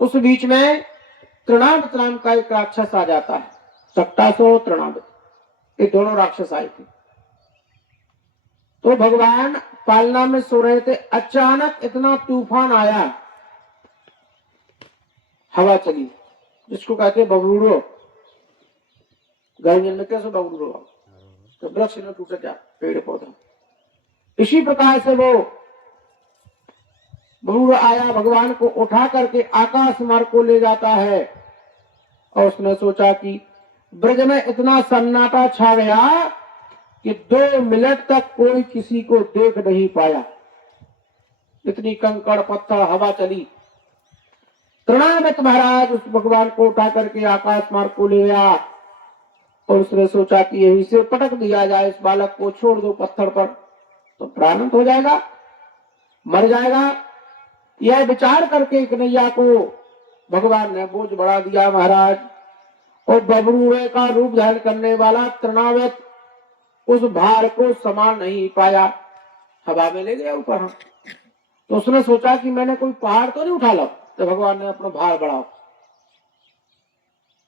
उस बीच में तृणावत नाम का एक राक्षस आ जाता है, सक्तासो तृणावत, ये दोनों राक्षस आए थे। तो भगवान पालना में सो रहे थे, अचानक इतना तूफान आया, हवा चली, जिसको कहते बबूड़ो, गर्मियों में कैसे बबरू रहो, तो वृक्ष न टूटे क्या, पेड़ पौधा। इसी प्रकार से वो बबरू आया, भगवान को उठा करके आकाश मार्ग को ले जाता है। और उसने सोचा कि ब्रज में इतना सन्नाटा छा गया कि 2 मिनट तक कोई किसी को देख नहीं पाया। इतनी कंकड़ पत्थर हवा चली। तृणावत महाराज उस भगवान को उठा करके आकाश मार्ग को ले गया और उसने सोचा कि यहीं से पटक दिया जाए, इस बालक को छोड़ दो पत्थर पर तो प्राणंत हो जाएगा, मर जाएगा। यह विचार करके कन्हैया को भगवान ने बोझ बढ़ा दिया महाराज। और बबरूए का रूप धारण करने वाला तृणावत उस भार को संभाल नहीं पाया, हवा में ले गया ऊपर। तो उसने सोचा कि मैंने कोई पहाड़ तो नहीं उठा लो, तो भगवान ने अपना भार बढ़ाओ।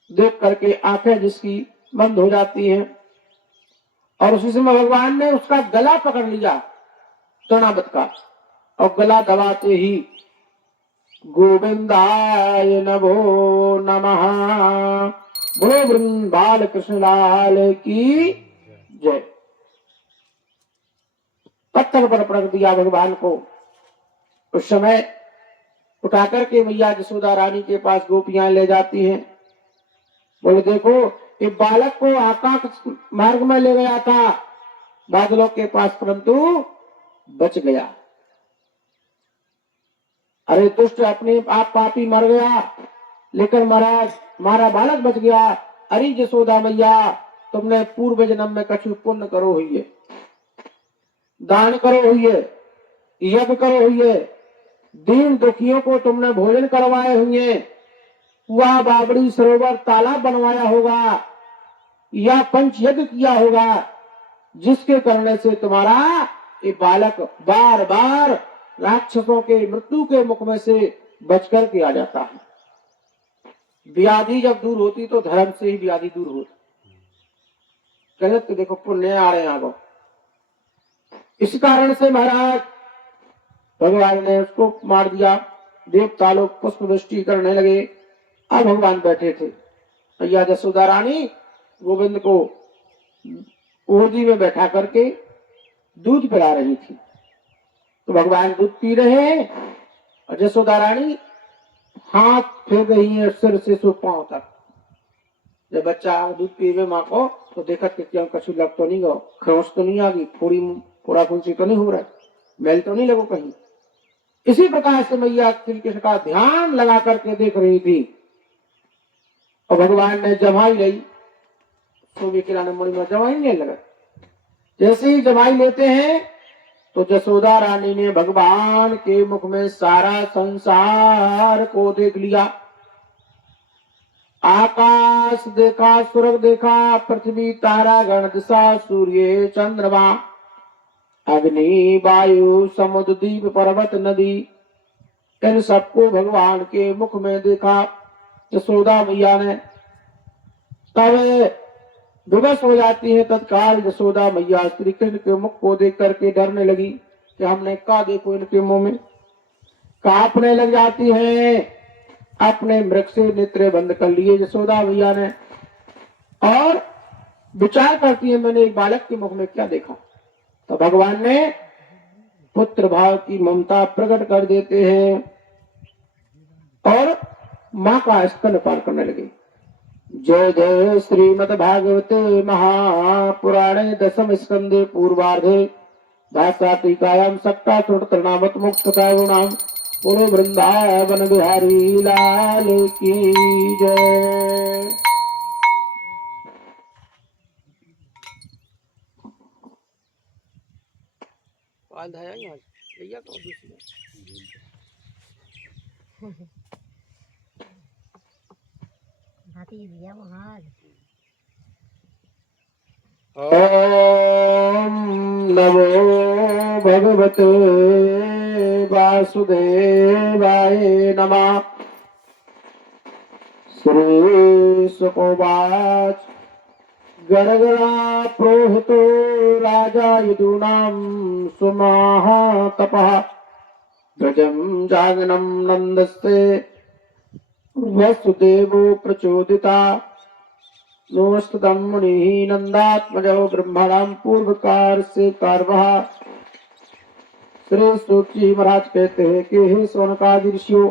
देख करके आंखें जिसकी बंद हो जाती हैं। और उसी समय भगवान ने उसका गला पकड़ लिया तृणावत का, और गला दबाते ही गोविंदाय नमो नमः, बोलो वृंदावन कृष्ण लाल की जय। पत्थर पर पटक दिया भगवान को। उस समय उठा करके मैया यशोदा रानी के पास गोपियां ले जाती हैं। बोले देखो, ये बालक को आकाश मार्ग में ले गया था बादलों के पास, परंतु बच गया। अरे दुष्ट, अपने आप पापी मर गया, लेकिन महाराज हमारा बालक बच गया। अरे यशोदा मैया, तुमने पूर्व जन्म में कछु पुण्य करो हुई है, दान करो हुई है, यज्ञ करो हुई है, दीन दुखियों को तुमने भोजन करवाए हुए, कुआ बाबड़ी सरोवर तालाब बनवाया होगा, या पंच यज्ञ किया होगा, जिसके करने से तुम्हारा ये बालक बार बार राक्षसों के मृत्यु के मुख में से बचकर के आ जाता है। व्याधि जब दूर होती तो धर्म से ही व्याधि दूर होती। गलत तो देखो पुण्य आ रहे हैं आगो। इस कारण से महाराज भगवान ने उसको मार दिया। देवता लोग पुष्प वृष्टि करने लगे। अब भगवान बैठे थे। मैया यशोदा रानी गोविंद को ओरजी में बैठा करके दूध पिला रही थी। तो भगवान दूध पी रहे हैं और यशोदा रानी हाथ फेर रही है सिर से सो पांव तक। जब बच्चा दूध पीवे माँ को तो देखा कि क्या कछु लग तो नहीं गो, खरोच तो नहीं आ गई, फोड़ा फुंसी तो नहीं हो रहा, मैल तो नहीं लगो कहीं। इसी प्रकार से मैया श्री कृष्ण का ध्यान लगा करके देख रही थी। और भगवान ने जमाई ली, सोने किराने मणि में जमाई नहीं लगा। जैसे ही जमाई लेते हैं तो यशोदा रानी ने भगवान के मुख में सारा संसार को देख लिया। आकाश देखा, स्वर्ग देखा, पृथ्वी तारा गण दिशा, सूर्य चंद्रमा, अग्नि वायु समुद्र द्वीप पर्वत नदी, इन सबको भगवान के मुख में देखा यशोदा मैया ने। तब विवश हो जाती है। तत्काल यशोदा मैया श्री कृष्ण के मुख को देख करके डरने लगी कि हमने क्या देखो इनके मुंह में, कांपने लग जाती है। अपने मृग से नेत्र बंद कर लिए यशोदा मैया ने और विचार करती है मैंने एक बालक के मुख में क्या देखा। तो भगवान ने पुत्र भाव की ममता प्रकट कर देते हैं और माँ का स्तन पान करने लगे। जय जय श्रीमद् भागवते महापुराणे दशम स्कंदे पूर्वार्धे भाषा टीकायां सक्तासुरतृणावत मोक्षकारुणाम बोलो वृंदावन बिहारी लाल की जय। ओम नमो भगवते वासुदेवाय नमः। श्री सुकोवाच गणगणा प्रोहितो राजा यदूनां सुमहातपः गजं जागनं नन्दस्य वसुदेवो प्रचोदिता नोस्तम मुनि नंदात्मजो ब्रह्मणाम पूर्वकार से कारवा। श्री सूत जी महाराज कहते हैं कि हे सोनकादि ऋषियों,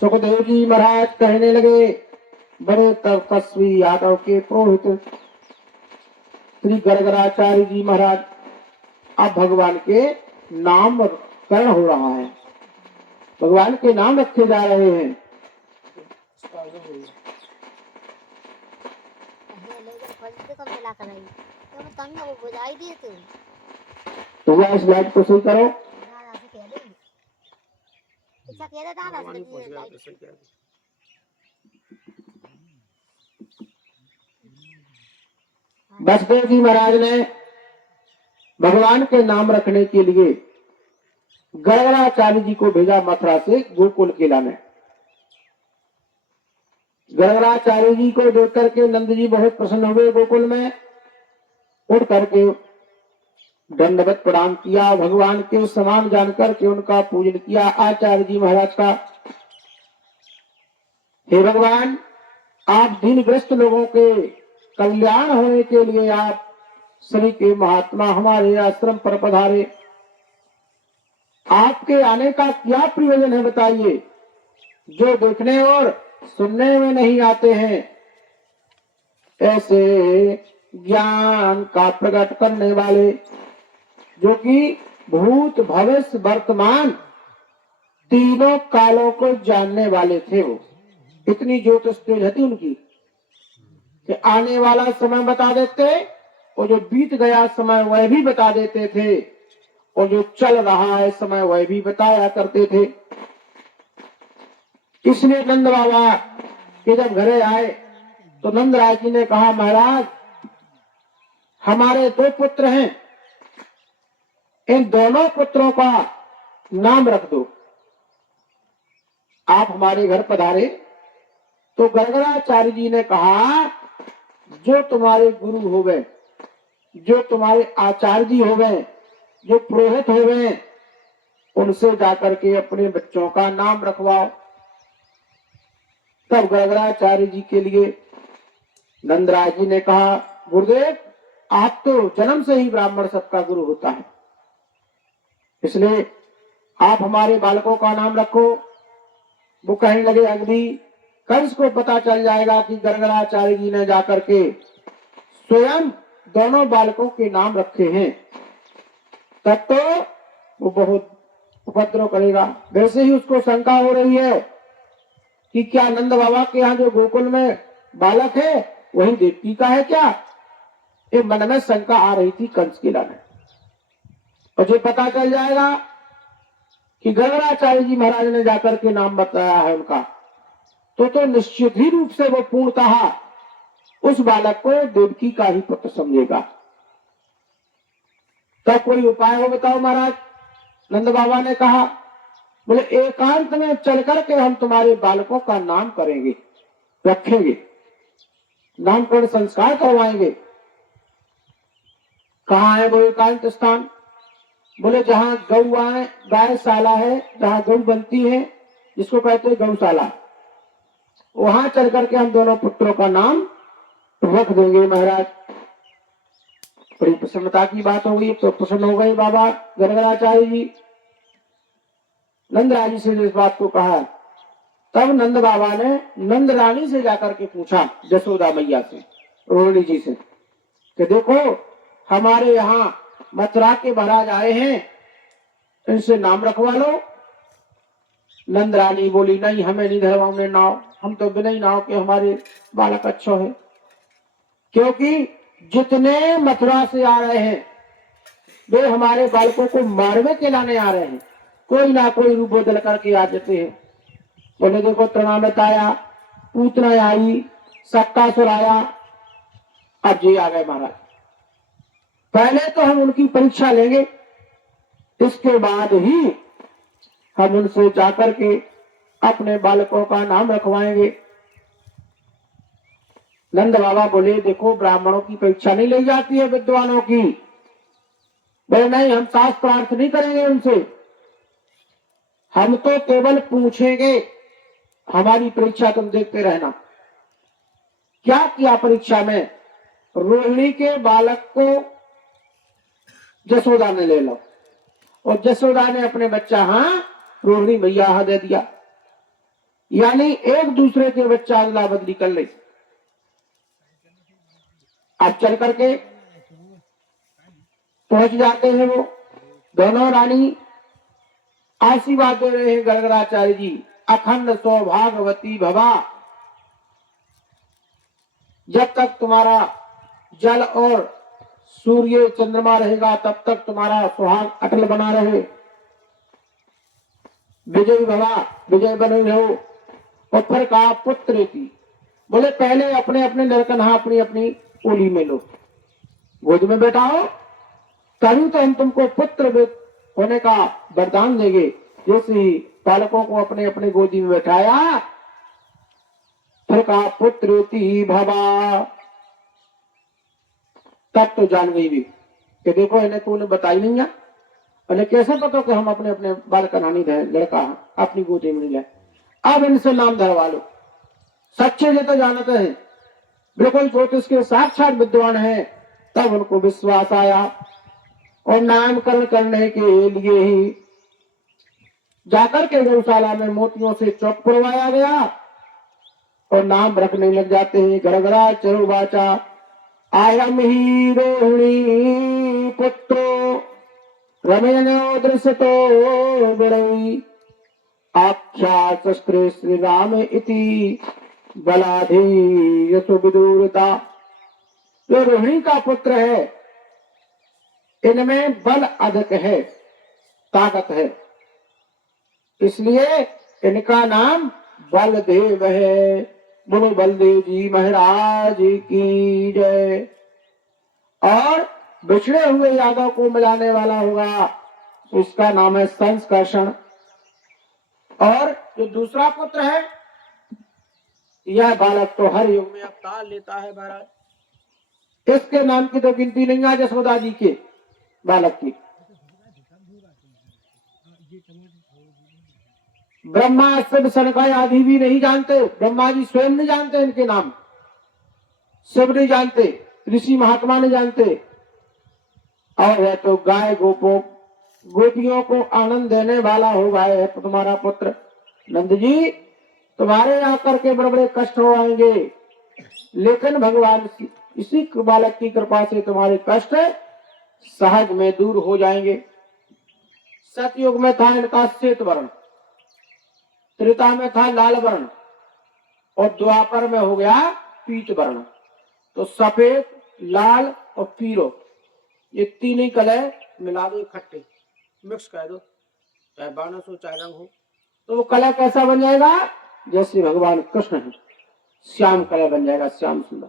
सुखदेव जी महाराज कहने लगे, बड़े तपस्वी यादव के पुरोहित श्री गरगराचार्य जी महाराज, अब भगवान के नामकरण हो रहा है, भगवान के नाम रखे जा रहे हैं। तो वह इस लाइट को सही करो। वसुदेव जी महाराज ने भगवान के नाम रखने के लिए गरगराचार्य जी को भेजा मथुरा से गोकुल के लाने। गरगराचार्य जी को देख करके नंद जी बहुत प्रसन्न हुए। गोकुल में उठ करके दंडवत प्रणाम किया, भगवान के समान जानकर के उनका पूजन किया। आचार्य जी महाराज का, हे भगवान, आप दीनग्रस्त लोगों के कल्याण होने के लिए आप श्री के महात्मा हमारे आश्रम पर पधारे, आपके आने का क्या प्रयोजन है बताइए, जो देखने और सुनने में नहीं आते हैं। ऐसे ज्ञान का प्रकट करने वाले, जो कि भूत भविष्य वर्तमान तीनों कालों को जानने वाले थे। वो इतनी ज्योतिष तेज थी उनकी कि आने वाला समय बता देते और जो बीत गया समय वह भी बता देते थे, और जो चल रहा है समय वह भी बताया करते थे। इसलिए नंद बाबा के जब घरे आए तो नंदराज जी ने कहा, महाराज, हमारे दो पुत्र हैं, इन दोनों पुत्रों का नाम रख दो। आप हमारे घर पधारे तो गरगराचार्य जी ने कहा, जो तुम्हारे गुरु हो गए, जो तुम्हारे आचार्य जी हो गए, जो पुरोहित हो गए, उनसे जाकर के अपने बच्चों का नाम रखवाओ। तब गरगराचार्य जी के लिए नंदराज जी ने कहा, गुरुदेव, आप तो जन्म से ही ब्राह्मण सबका गुरु होता है, इसलिए आप हमारे बालकों का नाम रखो। वो कहने लगे, अगली कंस को पता चल जाएगा कि गरगराचार्य जी ने जाकर के स्वयं दोनों बालकों के नाम रखे हैं, तब तो वो बहुत उपद्रव करेगा। वैसे ही उसको शंका हो रही है कि क्या नंद बाबा के यहाँ जो गोकुल में बालक है वही देवकी का है क्या। ये मन में शंका आ रही थी कंस के लाने। और जो पता चल जाएगा कि गरगराचार्य जी महाराज ने जाकर के नाम बताया है उनका, तो निश्चित ही रूप से वो पूर्णतः उस बालक को देवकी का ही पुत्र समझेगा। तब कोई उपाय हो बताओ महाराज। नंद बाबा ने कहा, बोले एकांत में चल करके हम तुम्हारे बालकों का नाम करेंगे, रखेंगे, नामकरण संस्कार करवाएंगे। कहाँ है वो एकांत स्थान। बोले जहाँ गायशाला है, जहाँ गौ बनती है, जिसको कहते हैं गौशाला, वहां चल करके हम दोनों पुत्रों का नाम रख देंगे महाराज। बड़ी प्रसन्नता की बात हो गई। तो प्रसन्न हो गए बाबा गरगराचार्य जी। नंदराज जी से इस बात को कहा। तब नंद बाबा ने नंद रानी से जाकर के पूछा, जसोदा मैया से, रोहिणी जी से, कि देखो हमारे यहाँ मथुरा के महाराज आए हैं, इनसे नाम रखवा लो। नंद रानी बोली, नहीं, हमें नहीं धरवाने नाव, हम तो बिना ही नाव के हमारे बालक अच्छो है। क्योंकि जितने मथुरा से आ रहे हैं वे हमारे बालकों को मारवे के लाने आ रहे हैं, कोई ना कोई रूप बदल करके आ जाते हैं। बोले देखो, तृणामत आया, पूतना आई, सक्कासुर आया, अब जी आ गए महाराज। पहले तो हम उनकी परीक्षा लेंगे, इसके बाद ही हम उनसे जाकर के अपने बालकों का नाम रखवाएंगे। नंद बाबा बोले, देखो ब्राह्मणों की परीक्षा नहीं ली जाती है, विद्वानों की। बोले नहीं, हम शास्त्रार्थ नहीं करेंगे उनसे, हम तो केवल पूछेंगे हमारी परीक्षा तुम देखते रहना। क्या किया परीक्षा में? रोहिणी के बालक को जसोदा ने ले लो और जसोदा ने अपने बच्चा रोहिणी मैया दे दिया, यानी एक दूसरे के बच्चा अदला बदली कर ले। अब चल करके पहुंच जाते हैं वो दोनों रानी, आशीर्वाद दे रहे हैं गरगराचार्य जी, अखंड सौभाग्यवती भवा, जब तक तुम्हारा जल और सूर्य चंद्रमा रहेगा तब तक तुम्हारा सुहाग अटल बना रहे, विजय भवा, विजय बने रहो। और फिर कहा पुत्र की, बोले पहले अपने अपने लड़कन अपनी अपनी ओली में लो, गोद में बैठाओ, तभी तो हम तुमको पुत्र होने का वरदान देंगे। जैसे बालकों को अपने अपने गोदी में बैठाया, फिर कहा पुत्र भवा। तब तो जान गई भी कि देखो इन्हें तूने बताई नहीं है, उन्हें कैसे पता कि हम अपने अपने बालक नहीं दे, लड़का अपनी गोदी में नहीं ले। अब इनसे नाम धरवा लो। सच्चे ये तो जानते हैं, बिल्कुल ज्योतिष के साक्षात विद्वान है। तब उनको विश्वास आया और नामकरण करने के लिए ही जाकर के गौशाला में मोतियों से चौक पुरवाया गया और नाम रखने लग जाते हैं। गरगरा चरुवाचा आयम ही रोहिणी पुत्रो रमेण दृश्यतो बड़ई आख्या शस्त्रे श्री राम इति बलाधि यशो विदुरता। जो रोहिणी का पुत्र है, इनमें बल अधिक है, ताकत है, इसलिए इनका नाम बलदेव है। बोलो बलदेव जी महाराज की जय। और बिछड़े हुए यादव को मिलाने वाला होगा, उसका नाम है संस्कर्षण। और जो दूसरा पुत्र है, यह बालक तो हर युग में अवतार लेता है महाराज। इसके नाम की तो गिनती नहीं है जसोदा जी के बालक की। ब्रह्मा शिव सनकाय आदि भी नहीं जानते, ब्रह्मा जी स्वयं नहीं जानते इनके नाम, शिव नहीं जानते, ऋषि महात्मा नहीं जानते। और है तो गाय गोपियों को आनंद देने वाला होगा है तुम्हारा पुत्र। नंद जी तुम्हारे आकर के बड़े बड़े कष्ट हो आएंगे, लेकिन भगवान इसी बालक की कृपा से तुम्हारे कष्ट सहज में दूर हो जाएंगे। सतयुग में था इनका श्वेत वर्ण, त्रेता में था लाल वर्ण और द्वापर में हो गया पीत वर्ण। तो सफेद, लाल और पीरो, ये तीन ही कलर मिला दो इकट्ठे, मिक्स कर दो, चाहे बानस हो चाहे रंग हो, तो वो कलर कैसा बन जाएगा? जैसे भगवान कृष्ण है, श्याम कलर बन जाएगा, श्याम सुंदर।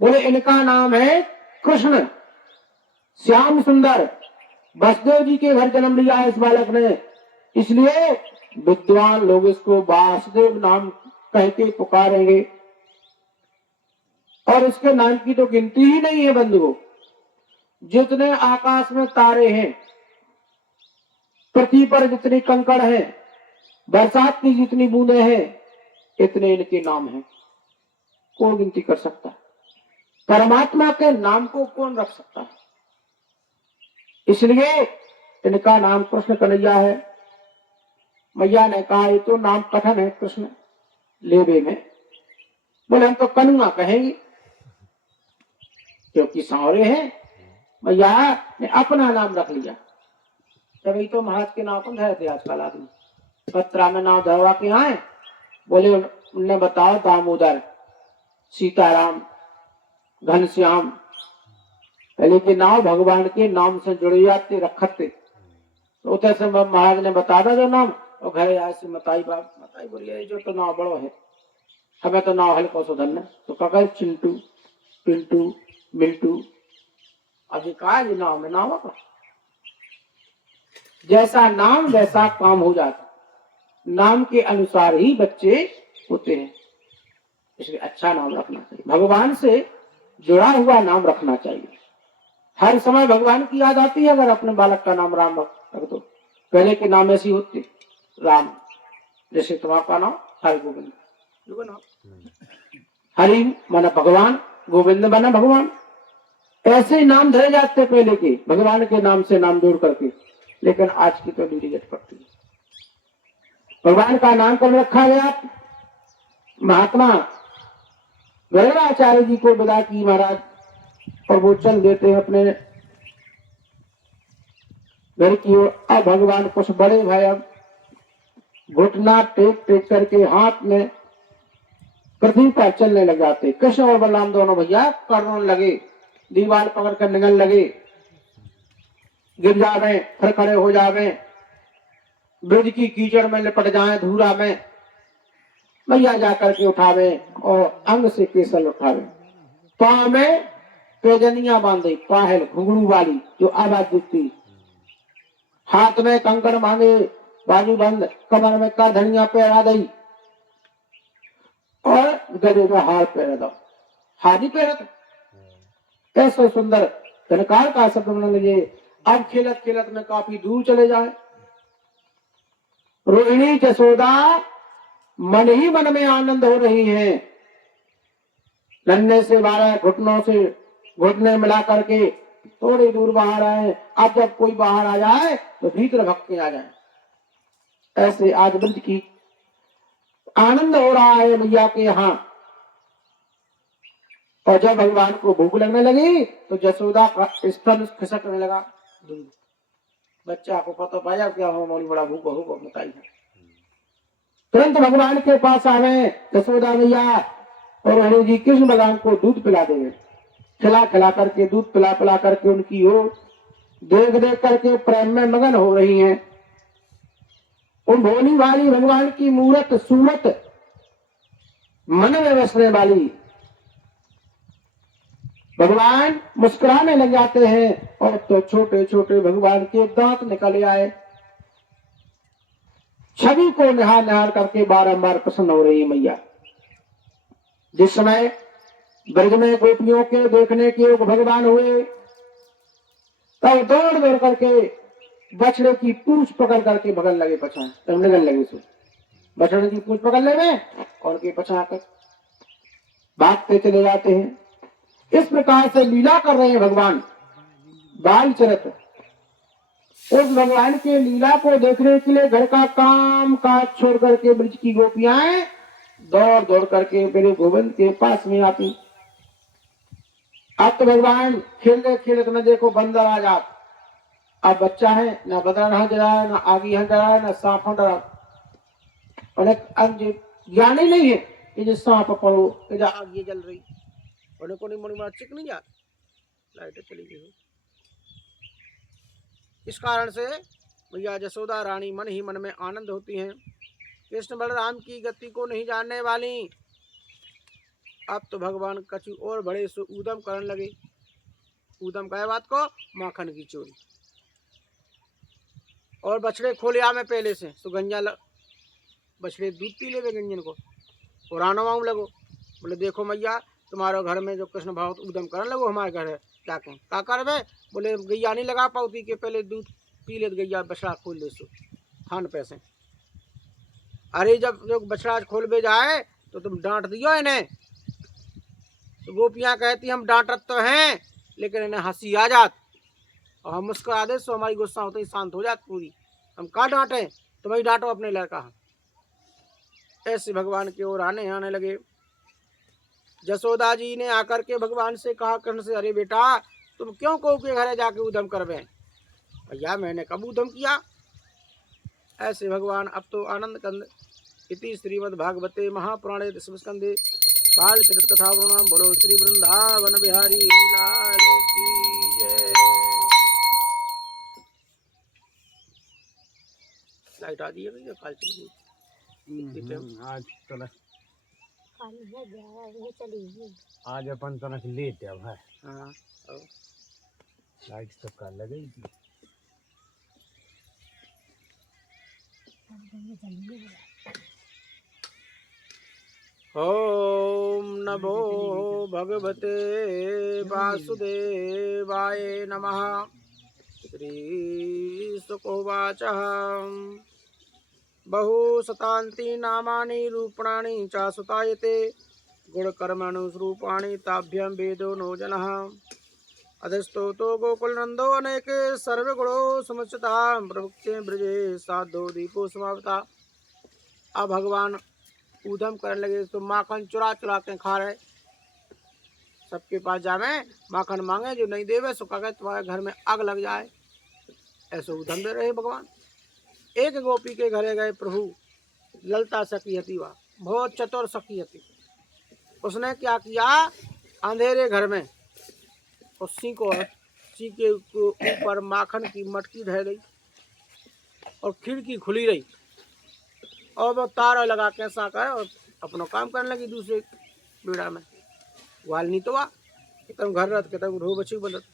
बोले इनका नाम है कृष्ण श्याम सुंदर। वसुदेव जी के घर जन्म लिया इस बालक ने, इसलिए विद्वान लोग इसको वासुदेव नाम कहते पुकारेंगे। और इसके नाम की तो गिनती ही नहीं है बंधुओं। जितने आकाश में तारे हैं, पृथ्वी पर जितनी कंकड़ है, बरसात की जितनी बूंदे हैं, इतने इनके नाम हैं। कौन गिनती कर सकता है? परमात्मा के नाम को कौन रख सकता है? इसलिए इनका नाम कृष्ण कन्हैया है। मैया ने कहा ये तो नाम कठिन है कृष्ण लेबे में। बोले हम तो कन्हुआ कहेंगे क्योंकि सांवरे हैं। मैया ने अपना नाम रख लिया। तभी तो महाराज के नाम कौन धरते आजकल आदमी, पत्रा में नाम धरवा के आए। बोले उनने बताओ दामोदर, सीताराम, घनश्याम, पहले के नाम भगवान के नाम से जुड़े जाते रखते। तो उधर से महाराज ने बता दा जो नाम, और घर आए से मताई बाप मताई बोलिए जो तो नाम बड़ो है, हमें तो नाम हल्को सो धन। तो कहा चिंटू, पिंटू, मिल्टू, अभी कहा नाम है नाम का। जैसा नाम वैसा काम हो जाता, नाम के अनुसार ही बच्चे होते हैं। इसलिए अच्छा नाम रखना चाहिए, भगवान से जुड़ा हुआ नाम रखना चाहिए। हर समय भगवान की याद आती है अगर अपने बालक का नाम राम रख दो। पहले के नाम ऐसी होते राम, जैसे तुम्हारा नाम हरि गोविंद, हरि माना भगवान, गोविंद माना भगवान। ऐसे नाम धरे जाते पहले के, भगवान के नाम से नाम जोड़ करके, लेकिन आज की तो लीडियत पड़ती है। भगवान का नामकरण रखा गया। महात्मा गरुड़ाचार्य जी को विदा की महाराज, और वो चल देते हैं अपने घर की ओर। अब भगवान कुछ बड़े भाई अब घुटना टेक टेक करके हाथ में पृथ्वी पर चलने लग जाते। कृष्ण और बलराम दोनों भैया करने लगे, दीवार पकड़ कर निगल लगे, गिर जावे, फिर खड़े हो जावे, ब्रज की कीचड़ में लिपट जाए, धूरा में भैया जाकर के उठावे और अंग से केसल उठावे, पांव में पेजनिया बांधे, पाहल घुंघरू वाली जो आवाज देती, हाथ में कंकड़ बांधे, बाजू बंद, कमर में कर धनिया पहरा दी और गले में हार पहरा दो। हारी पहरा ऐसा सुंदर धनकार का शब्द बनने लगे। अब खेलत खेलत में काफी दूर चले जाए। रोहिणी जसोदा मन ही मन में आनंद हो रही है। नन्हे से 12 घुटनों से घुटने मिला करके थोड़ी दूर बाहर आए। अब जब कोई बाहर आ जाए तो भीतर भग के आ जाए। ऐसे आज ब्रज की आनंद हो रहा है मैया के यहाँ। और जब भगवान को भूख लगने लगी तो जसोदा का स्तन खिसकने लगा। बच्चा को पता पाया क्या हो, मौली बड़ा भूख हो बताइए। तुरंत भगवान के पास आवे जसोदा मैया और हरि जी कृष्ण भगवान को दूध पिला देंगे। खिला खिला करके, दूध पिला पिला करके उनकी ओर देख देख करके प्रेम में मगन हो रही हैं। उन भोली वाली भगवान की मूरत सूरत मन में बसने वाली भगवान मुस्कुराने लग जाते हैं। और तो छोटे छोटे भगवान के दांत निकल आए। छवि को निहार निहार करके बारंबार प्रसन्न हो रही मैया। जिस समय ब्रज में गोपियों के देखने के योग भगवान हुए तब दौड़ दौड़ करके बछड़े की पूंछ पकड़ करके भगन लगे पछा, तब निगल लगे सो बछड़े की पूंछ पकड़ ले और के पछा कर भागते चले जाते हैं। इस प्रकार से लीला कर रहे हैं भगवान बाल चरित्र। उस भगवान के लीला को देखने के लिए घर का काम काज छोड़ करके ब्रज की गोपियां दौड़ दौड़ करके मेरे गोविंद के पास में आती। अब तो भगवान खेलते खेलते में देखो बंदर आ जात। अब बच्चा है, ना बदन हट रहा है, ना आगी हट रहा है, ना सांप हट रहा। अब ज्ञान ही नहीं है कि जो सांप पड़ो कि जो आग ये जल रही, उन्हें को नहीं चिक नहीं जात, लाइटें चली गई। इस कारण से भैया जसोदा रानी मन ही मन में आनंद होती हैं। कृष्ण बलराम की गति को नहीं जानने वाली। अब तो भगवान कछु और बड़े से ऊधम करने लगे। ऊधम कहे बात को, माखन की चोरी। और बछड़े खोलिया में पहले से सुगंजा बछड़े दूध पी ले गंजन को और आनवाऊ लगो। बोले देखो मैया तुम्हारे घर में जो कृष्ण भाव ऊधम करने लगो, हमारे घर है क्या कहें क्या करवे। बोले गैया नहीं लगा पाती के पहले दूध पी ले गैया बछड़ा खोल ले सो थान पैसे। अरे जब जो बछड़ा खोल बे जाए तो तुम डांट दियो इन्हें। तो गोपियां कहती हम डांटत तो हैं लेकिन इन्हें हंसी आ जात और हम मुस्कुरा दे सो हमारी गुस्सा होते ही शांत हो जाती पूरी। हम कहाँ डांटे, तुम्हें डांटो अपने लड़का। ऐसे भगवान की ओर आने लगे। जसोदा जी ने आकर के भगवान से कहा कृष्ण से, अरे बेटा तुम क्यों को के घरे जाके उधम करवे। भैया मैंने कब उधम किया। ऐसे भगवान अब तो आनंद कंद इति श्रीमद् भागवते महापुराणे दशम स्कंदे बाल चरित कथा वर्णनम। बोलो श्री वृंदावन बिहारी लाल की जय। लाइट आ दी है भैया काल चली आज तक आज अपन तनक लेट है भाई। हाँ लाइट सब का लगी थी। ओम नमो भगवते वासुदेवाय नमः। श्री शुकोवाच बहु शतान्ति नामानि रूपणानि च सुतायते गुणकर्मानुरूपाणि ताभ्यं वेदो नो जनः अधस्तोतो गोकुलनंदो अनेके सर्वगुणो समुचिता प्रवृत्ति ब्रजे साधो दीपो समावता। अब भगवान ऊधम करने लगे तो माखन चुरा चुरा के खा रहे। सबके पास जावे माखन मांगे, जो नहीं देवे सो कहे तुम्हारे घर में आग लग जाए। ऐसे ऊधम दे रहे भगवान। एक गोपी के घरे गए प्रभु, ललता सखी थी, वह बहुत चतुर सखी थी। उसने क्या किया, अंधेरे घर में उसी के ऊपर माखन की मटकी ढह गई और खिड़की खुली रही और वो तारा लगा के ऐसा कर और अपना काम करने लगी दूसरे बीड़ा में। वाल नहीं तो एकदम घर रत के तब रो बची बनत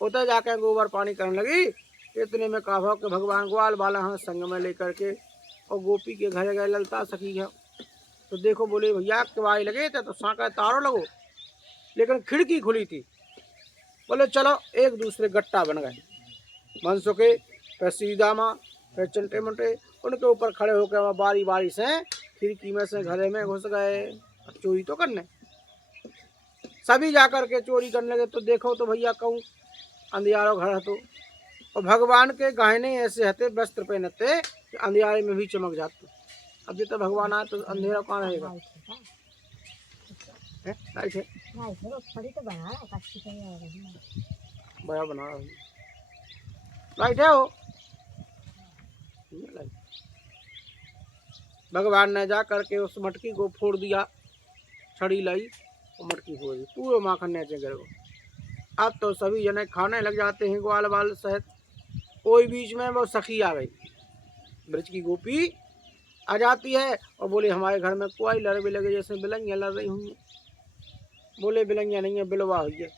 उतर जाके गोबर पानी करने लगी। इतने में कहा कि भगवान ग्वाल वाला हाँ संग में लेकर के और गोपी के घर गए। ललता सखी है तो देखो, बोले भैया किवाई लगे थे तो साका तारो लगो, लेकिन खिड़की खुली थी। बोले चलो एक दूसरे गट्टा बन गए। मनसो के फिर सीधा माँ फिर चंटे मंटे उनके ऊपर खड़े होकर वहाँ बारी बारी से खिड़की में से घरे में घुस गए। चोरी तो करने सभी जाकर के चोरी करने लगे। तो देखो तो भैया कहूँ अंधियारो घर तो, और भगवान के गहने ऐसे हते वस्त्र पहनते कि अंधियारे में भी चमक जाते। अब जब भगवान आए तो अंधेरा कहाँ रहेगा। लाइट है बड़ा बना रहा हूँ, लाइट है वो लाइट। भगवान ने जा करके उस मटकी को फोड़ दिया, छड़ी लाई और मटकी फोड़ दी, पूरे माखन नीचे गिर गया। अब तो सभी जने खाने लग जाते हैं ग्वाल वाल सहित। कोई बीच में वो सखी आ गई, ब्रज की गोपी आ जाती है और बोले हमारे घर में कोई लड़ भी लगे जैसे बिलंगियाँ लड़ रही हुई। बोले बिलंगियाँ नहीं है, बिलवा हुई है।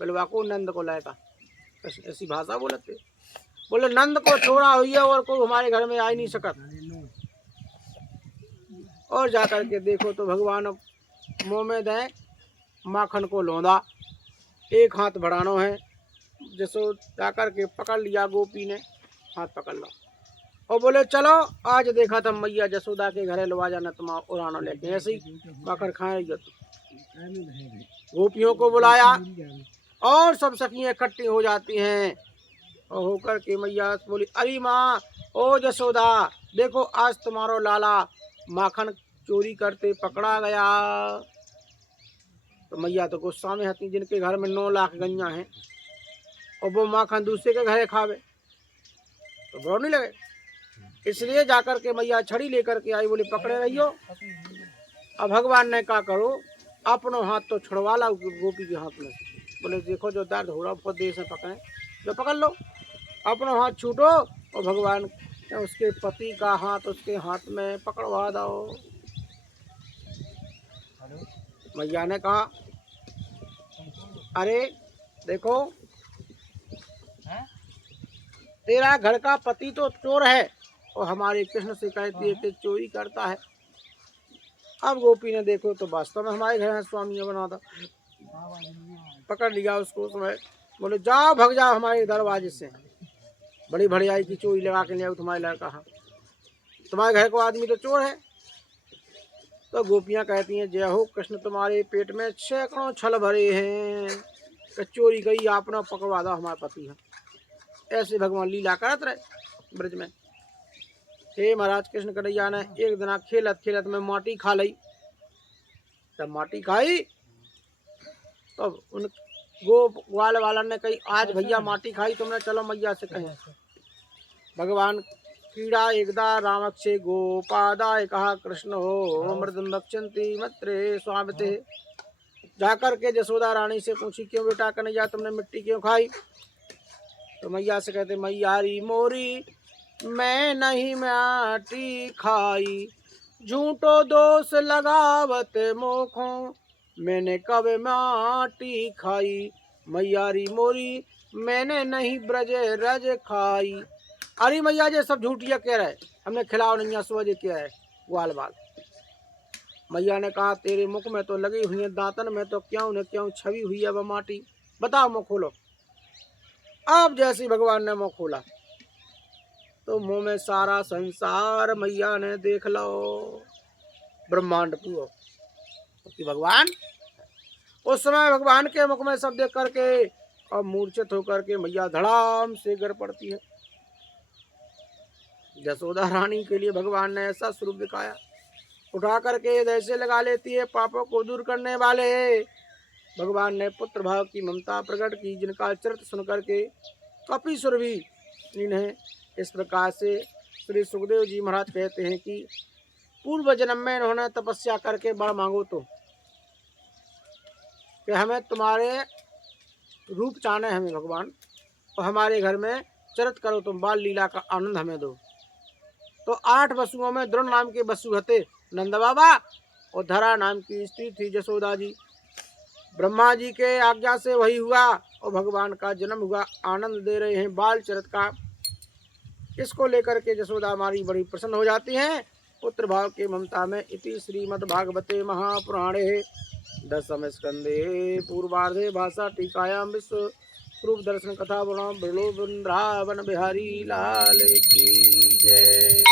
बिलवा को नंद को लाएगा, ऐसी भाषा बोलते। बोले नंद को छोड़ा हुई है और कोई हमारे घर में आ ही नहीं सकत। और जाकर के देखो तो भगवान मुँह में दें माखन को लौंदा, एक हाथ बढ़ानो है। जैसो जाकर के पकड़ लिया गोपी ने, हाथ पकड़ लो और बोले चलो आज देखा था मैया जसोदा के घरे लवा जाना तुम उड़ानो लेके। ऐसे ही माखन खाए रही गोपियों को बुलाया और सब सखियाँ इकट्ठी हो जाती हैं और होकर के मैया बोली अरे माँ ओ जसोदा देखो आज तुम्हारो लाला माखन चोरी करते पकड़ा गया। तो मैया तो गुस्सा में हती, जिनके घर में 9 लाख गैया हैं और वो माखन दूसरे के घरे खावे तो बुरा नहीं लगे। इसलिए जाकर के मैया छड़ी लेकर के आई, बोले पकड़े रहियो। अब भगवान ने कहा करो अपनो हाथ तो छुड़वा ला गोपी के हाथ में। बोले देखो जो दर्द हो रहा बहुत देर से पकड़े, जो पकड़ लो अपनो हाथ छूटो और भगवान उसके पति का हाथ उसके हाथ में पकड़वा दो। मैया ने कहा अरे देखो तेरा घर का पति तो चोर है और हमारे कृष्ण से कहती है कि चोरी करता है। अब गोपी ने देखो तो वास्तव में हमारे घर में स्वामी बना था, पकड़ लिया उसको। उसमें बोले जाओ भाग जाओ हमारे दरवाजे से, बड़ी भड़ियाई की चोरी लगा के लिया तुम्हारे लड़का, तुम्हारे घर को आदमी तो चोर है। तो गोपियाँ कहती हैं जय हो कृष्ण तुम्हारे पेट में सैकड़ों छल भरे हैं, चोरी गई आपने पकड़वा दो हमारे पति है। ऐसे भगवान लीला करत रहे ब्रज में। हे महाराज कृष्ण कन्हैया ने एक दिन खेलत खेलत में माटी खा ली। जब माटी खाई तो उन ग्वाल वाला ने कही आज भैया माटी खाई तुमने, चलो मैया से कहें। भगवान कीड़ा एकदा रामक से गोपादाय कहा कृष्ण हो मृदम बक्षंती मत्रे स्वामिते। जाकर के जसोदा रानी से पूछी क्यों बेटा कन्हैया तुमने मिट्टी क्यों खाई। तो मैया से कहते मैयारी मोरी मैं नहीं माटी खाई, झूठो दोष लगावत मोखो मैंने कब माटी खाई। मैयारी मोरी मैंने नहीं ब्रज रज खाई। अरे मैया जी सब झूठिया कह रहे, हमने खिलाओ नहीं सोजे क्या है ग्वाल बाल। मैया ने कहा तेरे मुख में तो लगी हुई है, दांतन में तो क्यों न क्यों छवि हुई है वह माटी, बताओ मुँह खोलो। अब जैसे भगवान ने मुँह खोला तो मुंह में सारा संसार मैया ने देख लो, ब्रह्मांड पूरा। कि भगवान उस समय भगवान के मुख में सब देख करके और मूर्छित होकर के मैया धड़ाम से गिर पड़ती है। यशोदा रानी के लिए भगवान ने ऐसा स्वरूप दिखाया, उठा करके ऐसे लगा लेती है, पापों को दूर करने वाले। भगवान ने पुत्र भाव की ममता प्रकट की, जिनका चरित्र सुन करके कपीसुर भी इन्हें इस प्रकार से श्री सुखदेव जी महाराज कहते हैं कि पूर्व जन्म में इन्होंने तपस्या करके वर मांगो तो कि हमें तुम्हारे रूप चाहने, हमें भगवान, और हमारे घर में चरित करो, तुम बाल लीला का आनंद हमें दो। तो 8 वसुओं में द्रोण नाम के वसु हते नंद बाबा, और धरा नाम की स्त्री थी यशोदा जी। ब्रह्मा जी के आज्ञा से वही हुआ और भगवान का जन्म हुआ। आनंद दे रहे हैं बाल चरित का। इसको लेकर के यशोदा हमारी बड़ी प्रसन्न हो जाती हैं पुत्र भाव के ममता में। इति श्रीमद्भागवते महापुराणे दशम स्कंदे पूर्वार्धे भाषा टीकायां विश्व रूप दर्शन कथा वृंदावन बिहारी लाल की जय।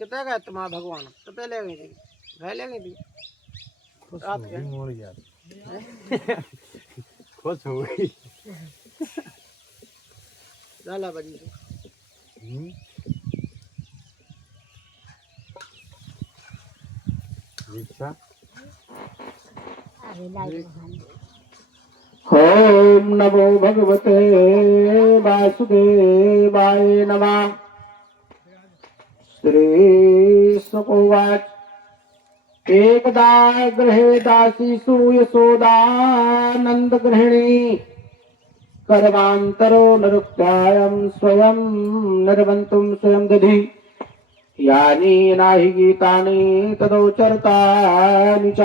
कितने गए तुम्हारा भगवान, कितने ले गई थी, घर ले गई थी रात के? मोड़ गया खुश हो गई झाला बजी से। दीक्षा ओम नमो भगवते वासुदेवाय नमः। श्री सुकोवाच एकदा गृहे दासीषु यशोदानंद गृहिणी कर्मांतरो नरुक्तायं स्वयं निर्वन्तुं स्वयं दधि यानि नाहि गीतानि तदोचरतानि च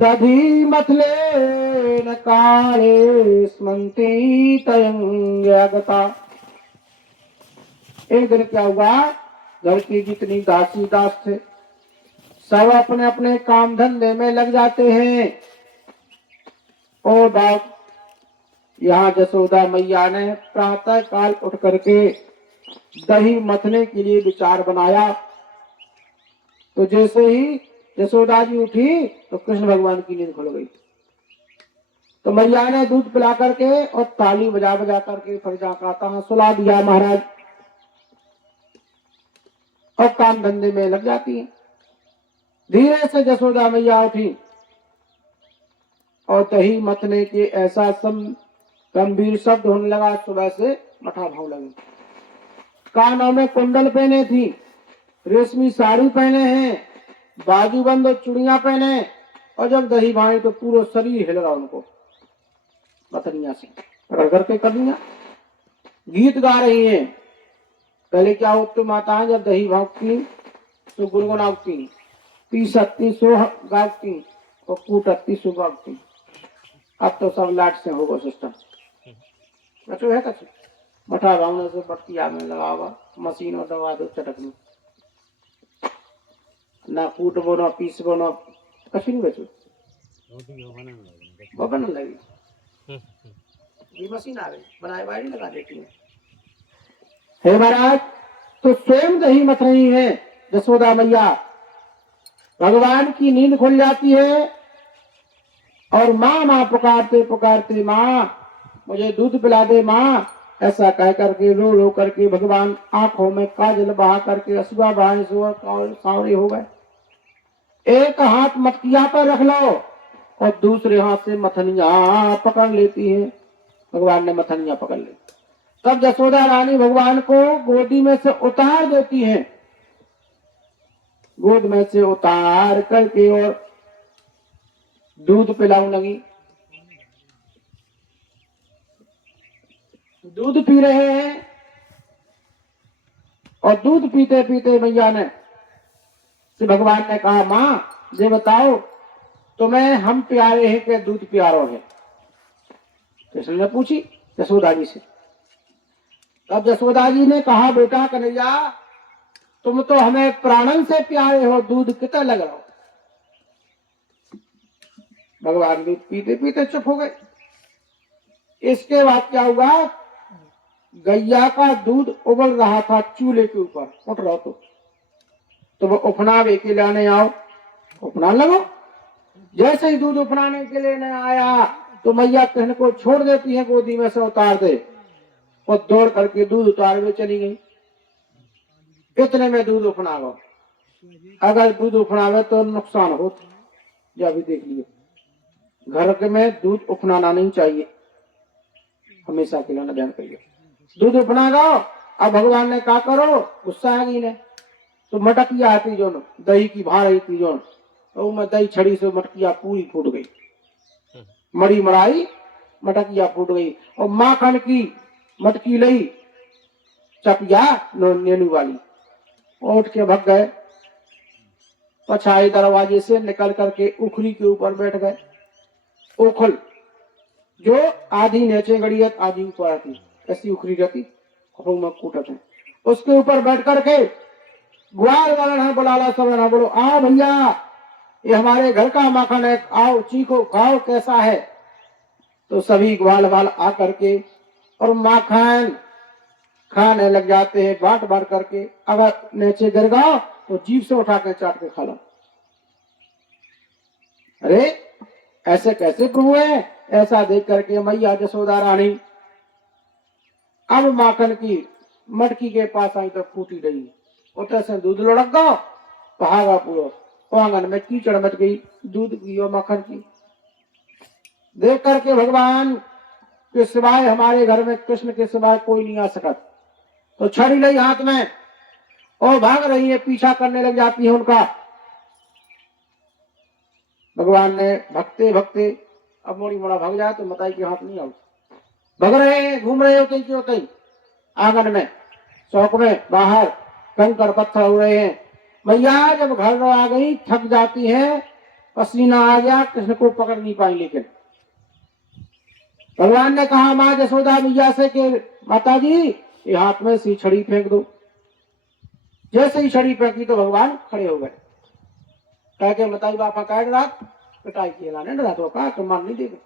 दधि मथलेन काले स्मन्ति तयंगता। एक दिन क्या हुआ, घर की जितनी दासी दास थे सब अपने अपने काम धंधे में लग जाते हैं। और बाप यहाँ यशोदा मैया ने प्रातः काल उठ करके दही मथने के लिए विचार बनाया। तो जैसे ही यशोदा जी उठी तो कृष्ण भगवान की नींद खुल गई। तो मैया ने दूध पिला करके और ताली बजा बजा करके फिर जाकर सुला दिया महाराज, और काम धंधे में लग जाती है। धीरे से यशोदा मैया उठी और दही मथने के ऐसा गंभीर शब्द होने लगा। सुबह से मठा भाव लगे। कानों में कुंडल पहने थी, रेशमी साड़ी पहने हैं, बाजूबंद और चूड़ियां पहने, और जब दही भाई तो पूरा शरीर हिल रहा उनको मथनिया से पकड़ करके कर दिया। गीत गा रही हैं। पहले क्या होती माताएं जब दही भागती तो गुनगुनाती, 30-38 गाती और कूटती सो गाती। अब तो सब लाट से होगा सिस्टम। बचो है कछु मठा भावने से बटकी आग में लगा हुआ, मशीन और दबा दो चटकनी, ना कूटबो ना पीसबो ना कछु नहीं बचो, वो बनने लगी। ये मशीन आ गई, बनाए बाड़ी लगा देती है। हे महाराज, तो स्वयं दही मथ रही है यशोदा मैया। भगवान की नींद खुल जाती है और माँ माँ पुकारते पुकारते, माँ मुझे दूध पिला दे माँ, ऐसा कह करके रो रो करके भगवान आंखों में काजल बहा करके असुआ बहाए सांवरे हो गए। एक हाथ मटकिया पर रख लो और दूसरे हाथ से मथनिया पकड़ लेती है। भगवान ने मथनिया पकड़ ली। तब यशोदा रानी भगवान को गोदी में से उतार देती है। गोद में से उतार करके और दूध पिलाने लगी। दूध पी रहे हैं और दूध पीते पीते मैया ने से भगवान ने कहा, माँ ये बताओ तुम्हें हम प्यारे हैं कि दूध प्यारो है? कृष्ण ने पूछी यशोदा जी से। तब यशोदा जी ने कहा, बेटा कन्हैया तुम तो हमें प्राणन से प्यारे हो, दूध कितना लग रहा हो। भगवान दूध पीते पीते चुप हो गए। इसके बाद क्या हुआ, गैया का दूध उबल रहा था चूल्हे के ऊपर, उठ रहा तो वो उफनावे के लाने आओ, उफनान लगो। जैसे ही दूध उफनाने के लिए न आया तो मैया कहने को छोड़ देती है, गोदी में से उतार दे, और दौड़ करके दूध उतार हुए चली गई। इतने में दूध उफना गो। अगर दूध उफनावे तो नुकसान हो, जब भी देख लिए घर के में दूध उफनाना नहीं चाहिए, हमेशा के लिए ध्यान करिए। दूध उफना गो, अब भगवान ने कहा करो, गुस्सा आ गई ने तो मटकिया आती जो दही की भार आई थी जो, तो मैं दही छड़ी से मटकिया पूरी फूट गई, मड़ी मड़ाई मटकिया फूट गई। और माखन की मटकी लई चपिया नेनू वाली, उठ के भग गए, पछाई दरवाजे से निकल करके उखरी के ऊपर बैठ गए। ओखल जो आधी नीचे गड़ी है आधी ऊपर आती, ऐसी उखरी रहती में कूटत है, उसके ऊपर बैठ करके ग्वाल वाला बुलाला सब ना, बोलो आओ भैया ये हमारे घर का माखन है, आओ चीखो खाओ कैसा है। तो सभी ग्वाल वाल आ करके और माखन खाने लग जाते हैं, बांट बांट करके। अगर नीचे गिर गया तो जीभ से उठा के चाट के खा लो। अरे ऐसे कैसे प्रभु है, ऐसा देख करके मैया जसोदा रानी अब माखन की मटकी के पास आई तो फूटी रही, उतर से दूध लुढ़क गो, भागा पूरा आंगन में कीचड़ मच गई दूध की और माखन की। देख करके भगवान के सिवाय हमारे घर में कृष्ण के सिवाय कोई नहीं आ सकत, तो छड़ी ली हाथ में और भाग रही है, पीछा करने लग जाती है उनका। भगवान ने भगते भगते अब मोड़ी मोड़ा भाग जाए तो मताई के हाथ नहीं आऊ, भग रहे हैं, घूम रहे होते कि होते आंगन में चौक में बाहर कंकड़ पत्थर हो रहे हैं। मैया जब घर आ गई थक जाती है, पसीना आ गया, कृष्ण को पकड़ नहीं पाई। लेकिन भगवान ने कहा माँ जसोदा मैया से कि माता जी ये हाथ में सी छड़ी फेंक दो। जैसे ही छड़ी फेंकी तो भगवान खड़े हो गए, कह के बताई बापा कह डरा, पिटाई की लाने डरा तो कहा तुम मान नहीं देगा।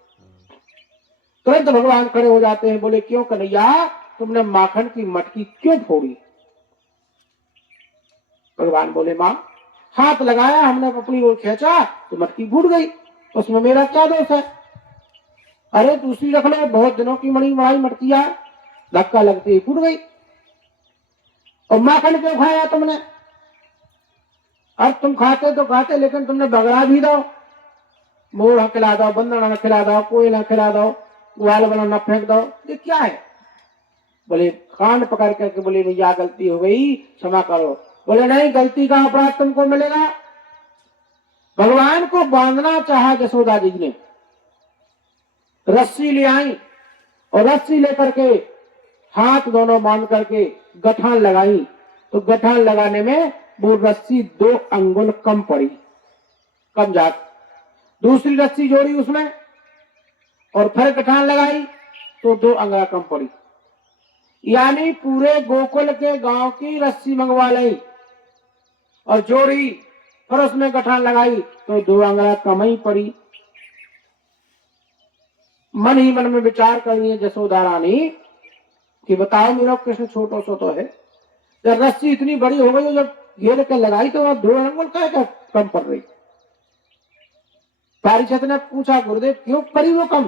तुरंत भगवान खड़े हो जाते हैं, बोले क्यों कन्हैया तुमने माखन की मटकी क्यों फोड़ी। भगवान बोले माँ हाथ लगाया हमने, अपनी ओर खींचा तो मटकी फूट गई, उसमें मेरा क्या दोष है। अरे दूसरी रख लो, बहुत दिनों की मड़ी मड़ाई मटकिया, धक्का लगते ही फूट गई। और माखन क्यों खाया तुमने, अब तुम खाते तो खाते लेकिन तुमने बगड़ा भी दो, मोर खिला दो, बंदर न खिला दो, कोई न खिला दो, ग्वाल बना न फेंक दो, ये क्या है। बोले कान पकड़ करके बोले भैया गलती हो गई क्षमा करो। बोले नहीं, गलती का अपराध तुमको मिलेगा। भगवान को बांधना चाहा जसोदा जी ने, रस्सी ले आई और रस्सी लेकर के हाथ दोनों बांध करके गठान लगाई, तो गठान लगाने में वो रस्सी 2 अंगुल कम पड़ी, कम जात। दूसरी रस्सी जोड़ी उसमें और फिर गठान लगाई तो 2 अंगुल कम पड़ी, यानी पूरे गोकुल के गांव की रस्सी मंगवा ली और जोड़ी, फिर उसमें गठान लगाई तो 2 अंगुल कम ही पड़ी। मन ही मन में विचार करनी है जसोदा रानी कि बताओ मेरा कृष्ण छोटो सो तो है, जब रस्सी इतनी बड़ी हो गई, जब घेर के लगाई तो वहां 2 अंगुल का कम पड़ रही। पारिषद ने पूछा गुरुदेव क्यों पड़ी वो कम,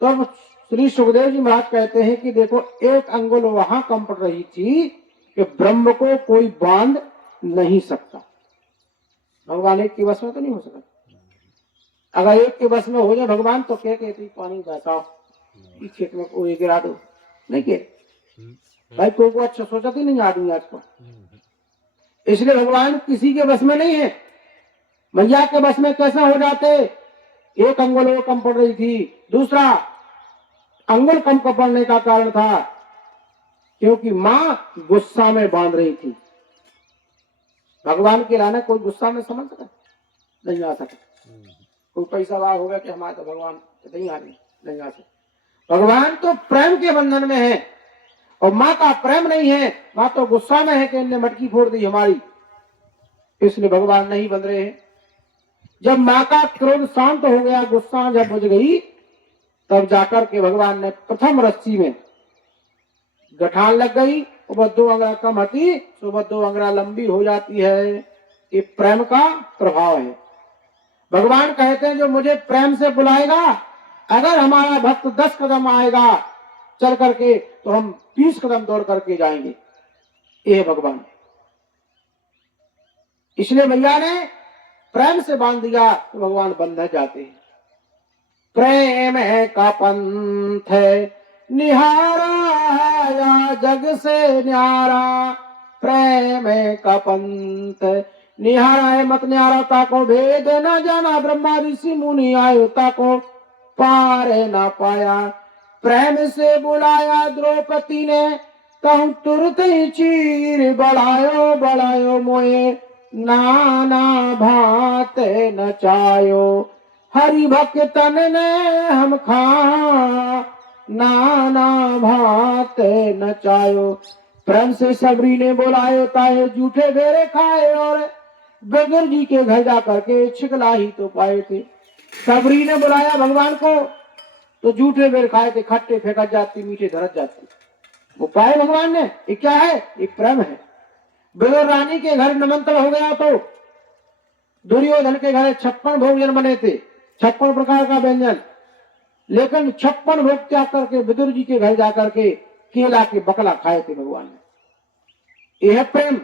तो श्री सुखदेव जी महाराज कहते हैं कि देखो 1 अंगुल वहां कम पड़ रही थी कि ब्रह्म को कोई बांध नहीं सकता, भगवान एक के बस में तो नहीं हो सकता। अगर एक के बस में हो जाए भगवान तो क्या कहती पानी बहकाओ, इस खेत में कोई गिरा दो, नहीं के भाई को अच्छा सोचा थी नहीं आदमी आज को। इसलिए भगवान किसी के बस में नहीं है। मैया के बस में कैसा हो जाते, 1 अंगुल वो कम पड़ रही थी। दूसरा अंगुल कम पड़ने का कारण था क्योंकि मां गुस्सा में बांध रही थी। भगवान के लाने कोई गुस्सा में समझ सका नहीं आ सका, कोई पैसा वाह होगा कि हमारे तो भगवान नहीं आ रही, नहीं आ सकते। भगवान तो प्रेम के बंधन में है और माँ का प्रेम नहीं है, माँ तो गुस्सा में है कि इनने मटकी फोड़ दी हमारी, इसलिए भगवान नहीं बंध रहे हैं। जब माँ का क्रोध शांत हो गया, गुस्सा जब बुझ गई, तब जाकर के भगवान ने प्रथम रस्सी में गठान लग गई, वह 2 अंगुला कम हटी, तो वह 2 अंगुला लंबी हो जाती है। ये प्रेम का प्रभाव है। भगवान कहते हैं जो मुझे प्रेम से बुलाएगा, अगर हमारा भक्त 10 कदम आएगा चल करके, तो हम 20 कदम दौड़ करके जाएंगे। ये भगवान, इसलिए मैया ने प्रेम से बांध दिया तो भगवान बंधे जाते हैं। प्रेम है का पंथ है निहारा, या जग से न्यारा, प्रेम है का पंथ निहारा है मत न्यारा, ताको भेद न जाना, ब्रह्मा ऋषि मुनि आयो ताको पार न पाया। प्रेम से बुलाया द्रौपदी ने, कहूं तुरंत ही चीर बढ़ायो बढ़ायो मोए, नाना भात नचायो, हरि भक्तन ने हम खा, नाना भात नचायो। प्रेम से सबरी ने बुलायो ताए, जूठे बेरे खाए, और बगर जी के घर जा करके छिकला ही तो पाए थे। सबरी ने बुलाया भगवान को तो जूठे बेर खाए थे, खट्टे फेंकत जाती, मीठे धरत जाती, वो पाए भगवान ने। ये क्या है? ये प्रेम है। बेगर रानी के घर निमंत्रण हो गया तो दुर्योधन के घर 56 भोजन बने थे, 56 प्रकार का व्यंजन, लेकिन 56 भोग त्याग करके विदुर जी के घर जाकर के केला के बकला खाए थे भगवान ने। यह है प्रेम।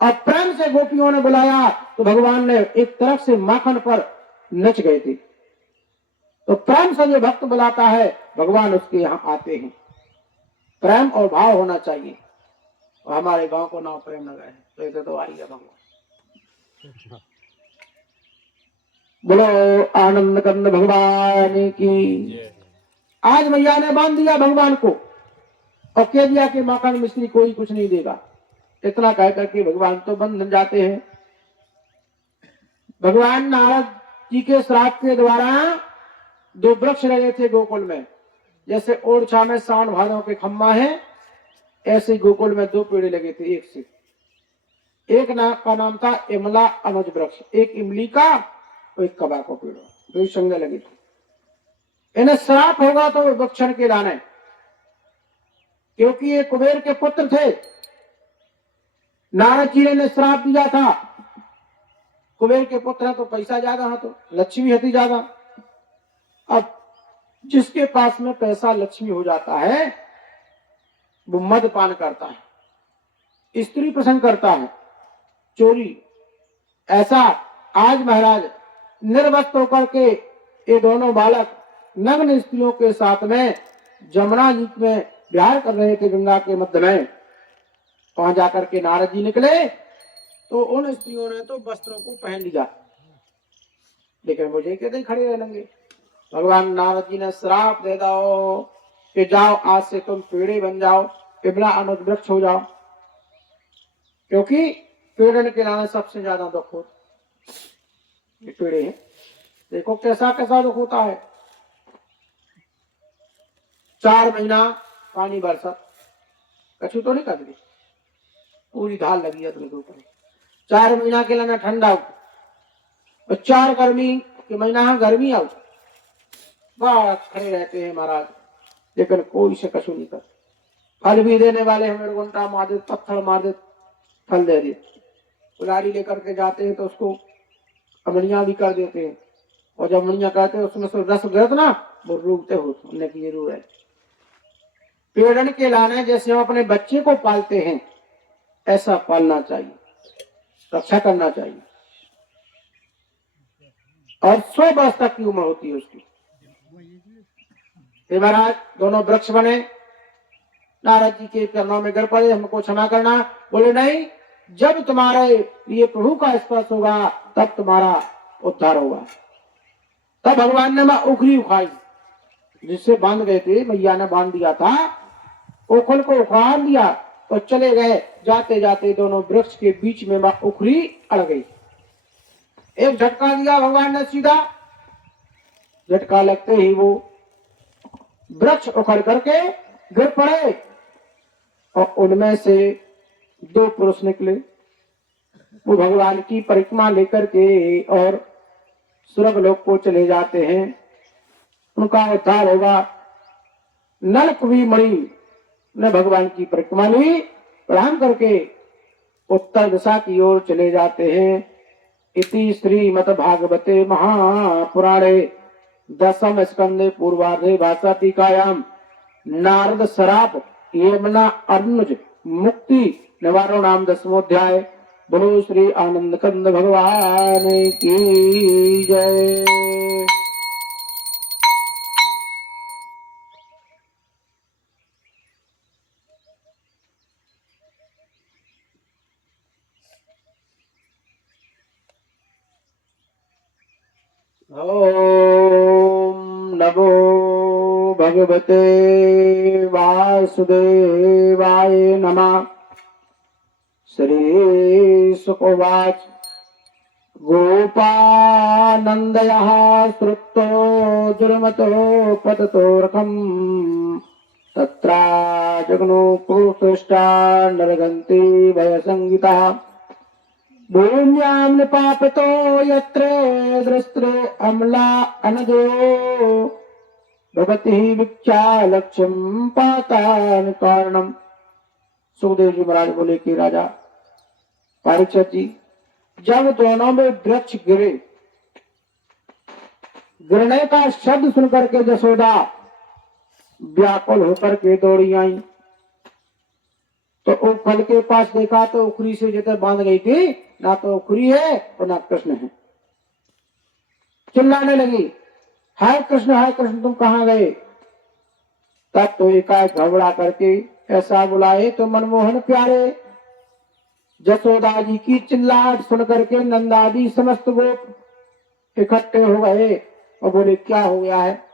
अब प्रेम से गोपियों ने बुलाया तो भगवान ने एक तरफ से माखन पर नच गए थे। तो प्रेम से जो भक्त बुलाता है भगवान उसके यहाँ आते हैं। प्रेम और भाव होना चाहिए। और हमारे गांव को नाम प्रेम नगर है, तो इसे तो आइए भगवान। बोलो आनंद कंद भगवान की। आज मैया ने बांध दिया भगवान को और कह दिया कि माखन मिश्री कोई कुछ नहीं देगा। इतना कह करके भगवान तो बंधन जाते हैं। भगवान नारद जी के श्राप के द्वारा 2 वृक्ष लगे थे गोकुल में। जैसे ओरछा में सावन भादों के खम्मा है, ऐसे गोकुल में 2 पेड़ लगे थे एक से। एक का नाम था इमला अनुज वृक्ष, एक इमली का और एक कबा का पेड़, 2 संगे लगे थे। इन्हें श्राप होगा तो वृक्षण के लाने, क्योंकि ये कुबेर के पुत्र थे। नारद जी ने श्राप दिया था, कुबेर के पुत्र है तो पैसा ज्यादा है, तो लक्ष्मी हती ज्यादा। अब जिसके पास में पैसा लक्ष्मी हो जाता है वो मदपान करता है, स्त्री प्रसंग करता है, चोरी। ऐसा आज महाराज निर्वस्त्र होकर के ये दोनों बालक नग्न स्त्रियों के साथ में जमुना जी में विहार कर रहे थे, गंगा के मध्य में। वहां जाकर के नारद जी निकले तो उन स्त्रियों ने तो वस्त्रों को पहन लिया, लेकिन मुझे कहते खड़े रहेंगे। भगवान नारद जी ने श्राप दे दो कि जाओ आज से तुम पेड़े बन जाओ, इमला अनुज वृक्ष हो जाओ, क्योंकि पेड़न के लाने सबसे ज्यादा दुख होता। ये पेड़े हैं, देखो कैसा कैसा दुख होता है। 4 महीना पानी बरसा, कछु तो नहीं कर, पूरी धाल लगी है अपने ऊपर। 4 महीना के लाना ठंडा हो, और 4 गर्मी के महीना गर्मी आओ, बस खड़े रहते हैं महाराज, लेकिन कोई से कछु नहीं कर। फल भी देने वाले हमें गुंटा मार दे, पत्थर मार दे, फल दे दे। कुल्हाड़ी लेकर के जाते हैं तो उसको अमड़ियां भी कर देते हैं, और जब अमड़ियां करते हैं उसमें से रस गिरत ना, वो रूबते हो, उन्हें की जरूर है। पेड़न के लाने जैसे हम अपने बच्चे को पालते हैं ऐसा पालना चाहिए, रक्षा करना चाहिए। और 100 वर्ष तक की उम्र होती है उसकी। महाराज दोनों वृक्ष बने, नारद जी के चरणों में गिर पड़े, हमको क्षमा करना। बोले नहीं, जब तुम्हारे लिए प्रभु का स्पर्श होगा तब तुम्हारा उद्धार होगा। तब भगवान ने उखरी उखाई, जिससे बांध गए थे, मैया ने बांध दिया था, ओखल को उखाड़ दिया और चले गए। जाते जाते दोनों वृक्ष के बीच में उखरी अड़ गई। एक झटका दिया भगवान ने सीधा, झटका लगते ही वो वृक्ष उखड़ करके गिर पड़े, और उनमें से 2 पुरुष निकले। वो भगवान की परिक्रमा लेकर के और स्वर्गलोक को चले जाते हैं, उनका उद्धार होगा। नलकुबी मणि ने भगवान की परिक्रमा ली, प्रणाम करके उत्तर दिशा की ओर चले जाते हैं। इति श्रीमद् भागवते महापुराणे दशम स्कंदे पूर्वार्धे भाषा टीकायाम नारद शराब यमुना अर्नुज मुक्ति निवारण नाम 10वां बोलो श्री आनंद कंद भगवान की जय। ओम नमो भगवते वासुदेवाय नमः। श्री सुकोवाच गोपानन्दयः श्रुतो दुर्मतो पततोऽर्कम् तत्रा जगनो कुरुष्टा नरगन्ति भयसंगितः भूम्यां निपापितो यत्र दृष्ट्रे अम्ला अनजो भगवती विख्या लक्ष्यम पातान कारणम। सुखदेव जी महाराज बोले कि राजा परीक्षित जी, जब दोनों में वृक्ष गिरे, गिरने का शब्द सुनकर के जसोदा व्याकुल होकर के दौड़ी आई, तो उखल के पास देखा तो उखरी से जैसे बांध गई थी, ना तो उखरी है और ना कृष्ण है। चिल्लाने लगी, हाय कृष्ण तुम कहाँ गए? तब तो एकाएक घबरा करके ऐसा बुलाए तो मनमोहन प्यारे जसोदा जी की चिल्लाहट सुन करके नंदादि समस्त गोप इकट्ठे हो गए और बोले क्या हो गया है?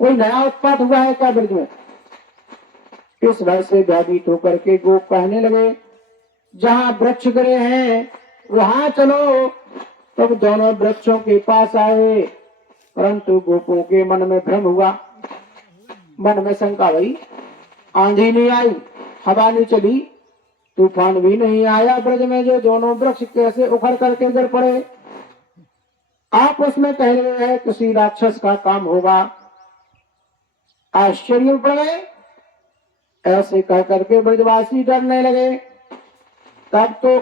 कोई नया उत्पात हुआ है क्या ब्रज में? इस भय से भयभीत होकर के गोप कहने लगे, जहाँ वृक्ष गिरे हैं वहां चलो। तब दोनों वृक्षों के पास आए, परंतु गोपों के मन में भ्रम हुआ, मन में शंका भई। आंधी नहीं आई, हवा नहीं चली, तूफान भी नहीं आया ब्रज में, जो दोनों वृक्ष कैसे उखड़ करके गिर पड़े? आपस में कह रहे हैं किसी राक्षस का काम होगा। आश्चर्य में पड़ गए। ऐसे कह करके ब्रजवासी डरने लगे। तब तो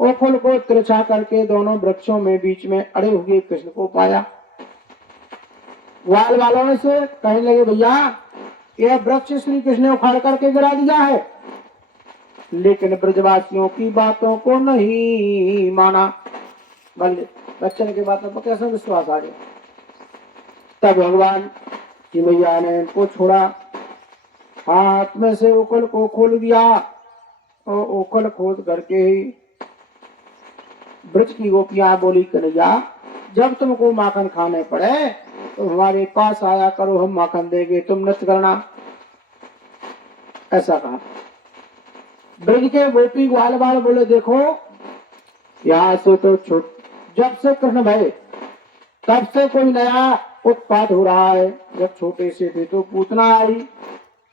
ओखल को तिरछा करके दोनों वृक्षों में बीच में अड़े हुए कृष्ण को पाया। वाल वालों से कहने लगे, भैया यह वृक्ष श्री कृष्ण ने उखाड़ करके गिरा दिया है। लेकिन ब्रजवासियों की बातों को नहीं माना। बच्चन की बातों पर कैसे विश्वास आ गया? तब भगवान की मैया ने इनको छोड़ा, हाथ में से ओखल को खोल दिया और ओखल खोद करके ही ब्रज की गोपियां बोली, कन्हैया जब तुमको माखन खाने पड़े तो हमारे पास आया करो, हम माखन देंगे, तुम नृत्य करना। ऐसा कहा। ब्रज के गोपी ग्वाल बाल बोले, देखो यहाँ से तो जब से कृष्ण भय तब से कोई नया उत्पात हो रहा है। जब छोटे से थे तो पूतना आई,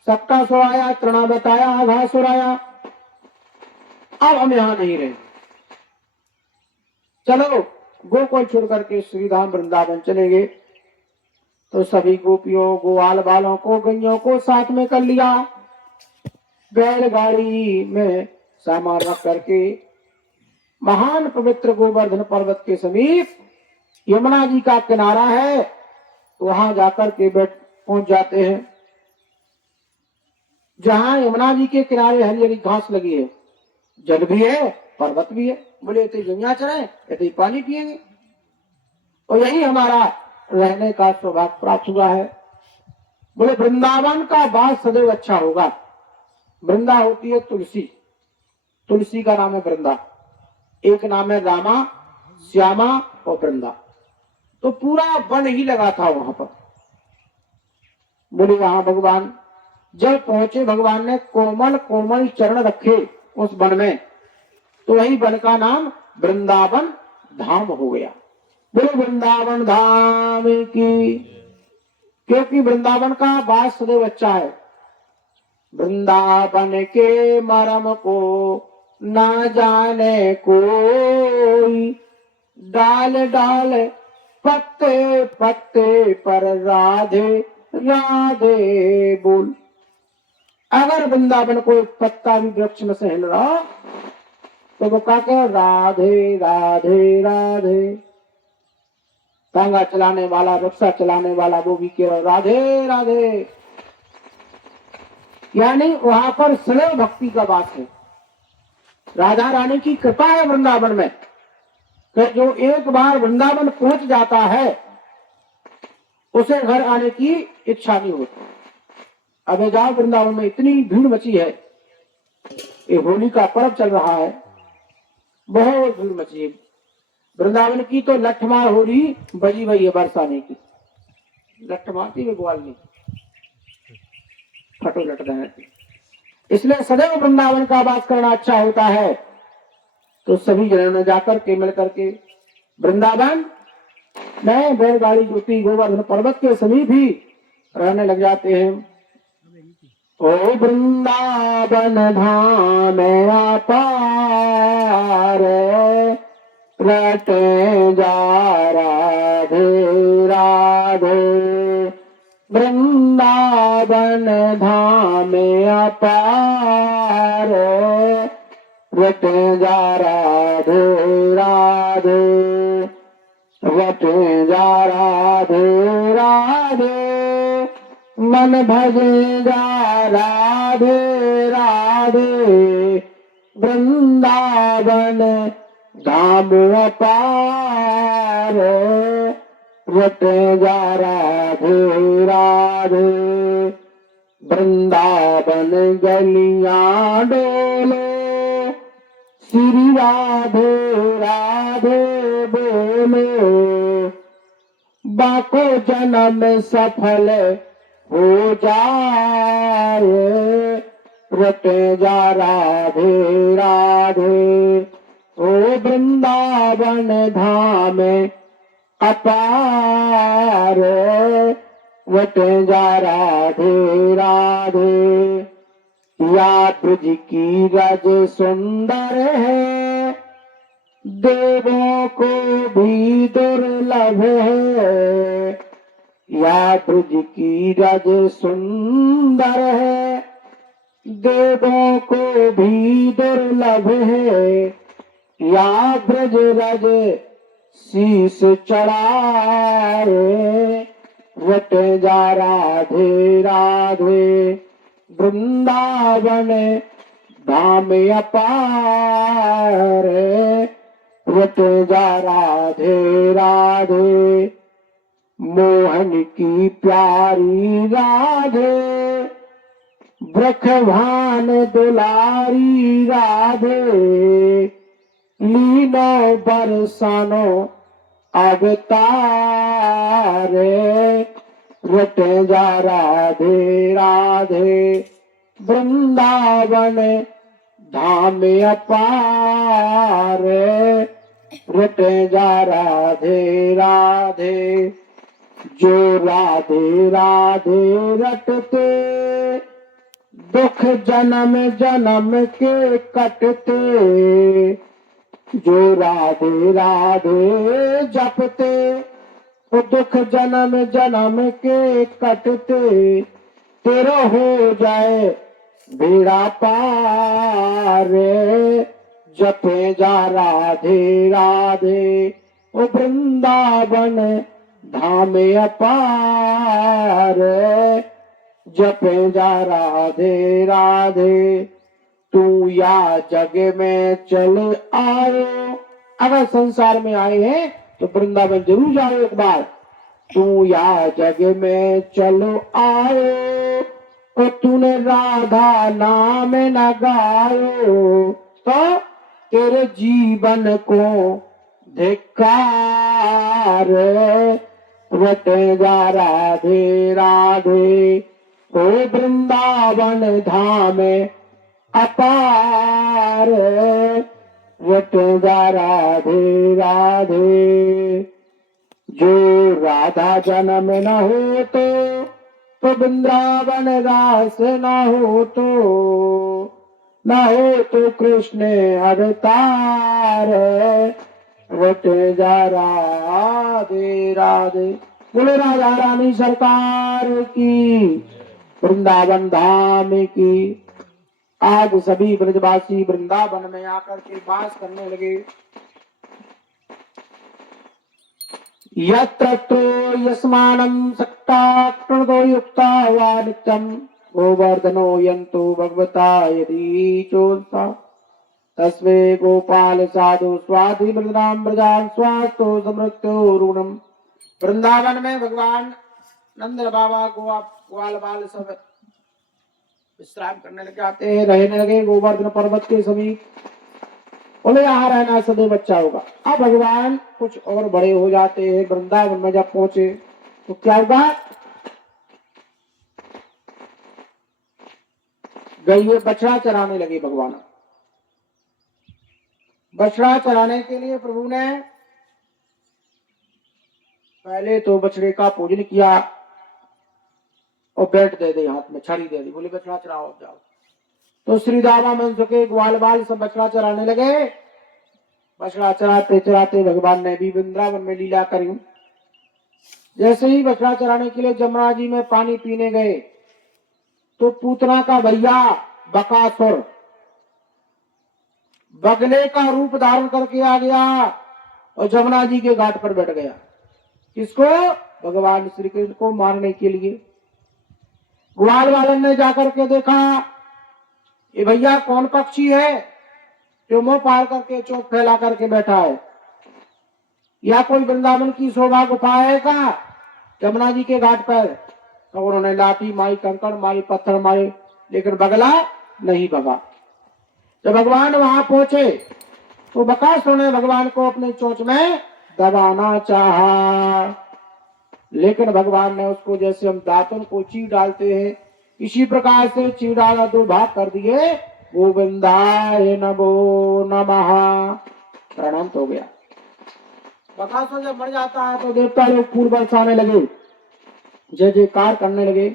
सबका सोराया, तृणा बताया, आधा सोराया। अब हम यहाँ नहीं रहे, चलो गोकुल छोड़ करके श्रीधाम वृंदावन चलेंगे। तो सभी गोपियों, ग्वाल बालों को, गैयों को साथ में कर लिया। बैलगाड़ी में सामान रख करके महान पवित्र गोवर्धन पर्वत के समीप यमुना जी का किनारा है, वहां जाकर के पहुंच जाते हैं। जहां यमुना जी के किनारे हरी हरी घास लगी है, जल भी है, पर्वत भी है। बोले तो गैया चढ़े, तो पानी पिएंगे, और यही हमारा रहने का सौभाग्य प्राप्त हुआ है। बोले वृंदावन का वास सदैव अच्छा होगा। वृंदा होती है तुलसी, तुलसी का नाम है वृंदा। एक नाम है रामा, श्यामा और वृंदा। तो पूरा वन ही लगा था वहां पर। बोले वहां भगवान जब पहुंचे, भगवान ने कोमल कोमल चरण रखे उस वन में, तो वही वन का नाम वृंदावन धाम हो गया। बोले वृंदावन धाम की, क्योंकि वृंदावन का वास सदैव अच्छा है। वृंदावन के मरम को ना जाने कोई, डाल डाल पत्ते पत्ते पर राधे राधे बोल। अगर वृंदावन को एक पत्ता भी वृक्ष में से हिल रहा तो वो क्या कहे, राधे राधे राधे। तांगा चलाने वाला, रिक्शा चलाने वाला, वो भी कह राधे राधे। यानी वहां पर सदैव भक्ति का बात है। राधा रानी की कृपा है वृंदावन में कि जो एक बार वृंदावन पहुंच जाता है उसे घर आने की इच्छा नहीं होती। अब जाओ वृंदावन में इतनी भीड़ मची है, ये होली का पर्व चल रहा है, बहुत भीड़ मची है। वृंदावन की तो लठमार होली बजी हुई है बरसाने की। लठमारती है ग्वाल फटो लट गए। इसलिए सदैव वृंदावन का वास करना अच्छा होता है। तो सभी जनों ने जाकर के मिल करके वृंदावन में बैलगाड़ी ज्योति गोवर्धन पर्वत के समीप ही रहने लग जाते हैं। ओ वृंदावन धाम अपार, रटे जा राधे राधे। वृंदावन धाम अपार, रटे जा राधे राधे। रटे जा राधे राधे, मन भजे जा राधे राधे। वृंदावन धाम अपार, रटे जा राधे राधे। वृंदावन गलियां डोले, श्री राधे राधे बोले। बाको जन्म सफल हो जाए, रटे जा राधे राधे। ओ वृंदावन धाम अपार, रटे जा राधे राधे। या ब्रज की रज सुंदर है, देवों को भी दुर्लभ है। या ब्रज की रज सुंदर है, देवों को भी दुर्लभ है। या ब्रज रज शीस चढ़ाए, रटे जा राधे राधे। वृंदावन धाम अपार, रटे जा राधे राधे। मोहन की प्यारी राधे, ब्रखभान दुलारी राधे। लीनो बरसानो अवतार, रटे जा राधे राधे। वृंदावन धाम अपार, रटे जा राधे राधे। जो राधे राधे रटते, दुख जन्म जन्म के कटते। जो राधे राधे जपते, वो दुख जन्म जन्म के कटते। तेरा हो जाए बेड़ा पार, जपे जा राधे राधे। ओ वृंदावन धाम अपार, जपे जा राधे राधे। तू या जग में चल आयो, अगर संसार में आए हैं तो वृंदावन जरूर जाओ एक बार। तू या जग में चलो आयो, तो तूने राधा नाम न गायो, तो तेरे जीवन को धिक्कार, रटे जा राधे राधे। ओ वृंदावन धाम अपार, रटे जा राधे राधे। जो राधा जन्म न हो तो वृंदावन रास न हो तो। न हो तो कृष्ण अवतार, वट जा राधे राधे। बोले राजा रानी सरकार की, वृंदावन धाम की। आज सभी ब्रजवासी वृंदावन में आकर के वास करने लगे। यत्र तो यस्मानं सक्ता प्रणदो युक्ता वा नित्यं, गोवर्धनो यन्तो भगवता यदि चोत्सा। तस्मै गोपाल साधु स्वाधि वृंदावन ब्रजान स्वास्थो समृद्धो ऋणम। वृंदावन में भगवान नंद बाबा ग्वाल बाल सब विश्राम करने लगे, आते हैं, रहने लगे गोवर्धन पर्वत के समीप। बोले यहाँ रहना सदैव अच्छा होगा। अब भगवान कुछ और बड़े हो जाते हैं। वृंदावन में जब पहुंचे तो क्या हुआ, गईए बछड़ा चराने लगे भगवान। बछड़ा चराने के लिए प्रभु ने पहले तो बछड़े का पूजन किया और बैठ दे दी, हाथ में छड़ी दे दी, बोले बछड़ा चराओ जाओ। तो श्री दामा मंच के ग्वाल बाल सब बछड़ा चराने लगे। बछड़ा चराते चराते भगवान ने भी वृंदावन में लीला करी। जैसे ही बछड़ा चराने के लिए जमुना जी में पानी पीने गए तो पूतना का भैया बकासुर बगले का रूप धारण करके आ गया और जमुना जी के घाट पर बैठ गया। किसको? भगवान श्री कृष्ण को मारने के लिए। ग्वाल वालन ने जाकर के देखा, ये भैया कौन पक्षी है जो मुंह पार करके चोंच फैला करके बैठा है? या कोई वृंदावन की शोभा गुफा है का जमुना जी के घाट पर? तो उन्होंने लाठी मारी, कंकड़ मारी, पत्थर मारे, लेकिन बगला नहीं भगा। जब भगवान वहां पहुंचे तो बकासुर ने भगवान को अपने चोंच में दबाना चाहा, लेकिन भगवान ने उसको जैसे हम दांतों को चीर डालते हैं इसी प्रकार से चीर डाला, दो भाग कर दिए। गोविंदाय नमो नमः, प्रणाम हो गया। बकासुर जब मर जाता है तो देवता लोग फूल बरसाने लगे, जय जयकार करने लगे।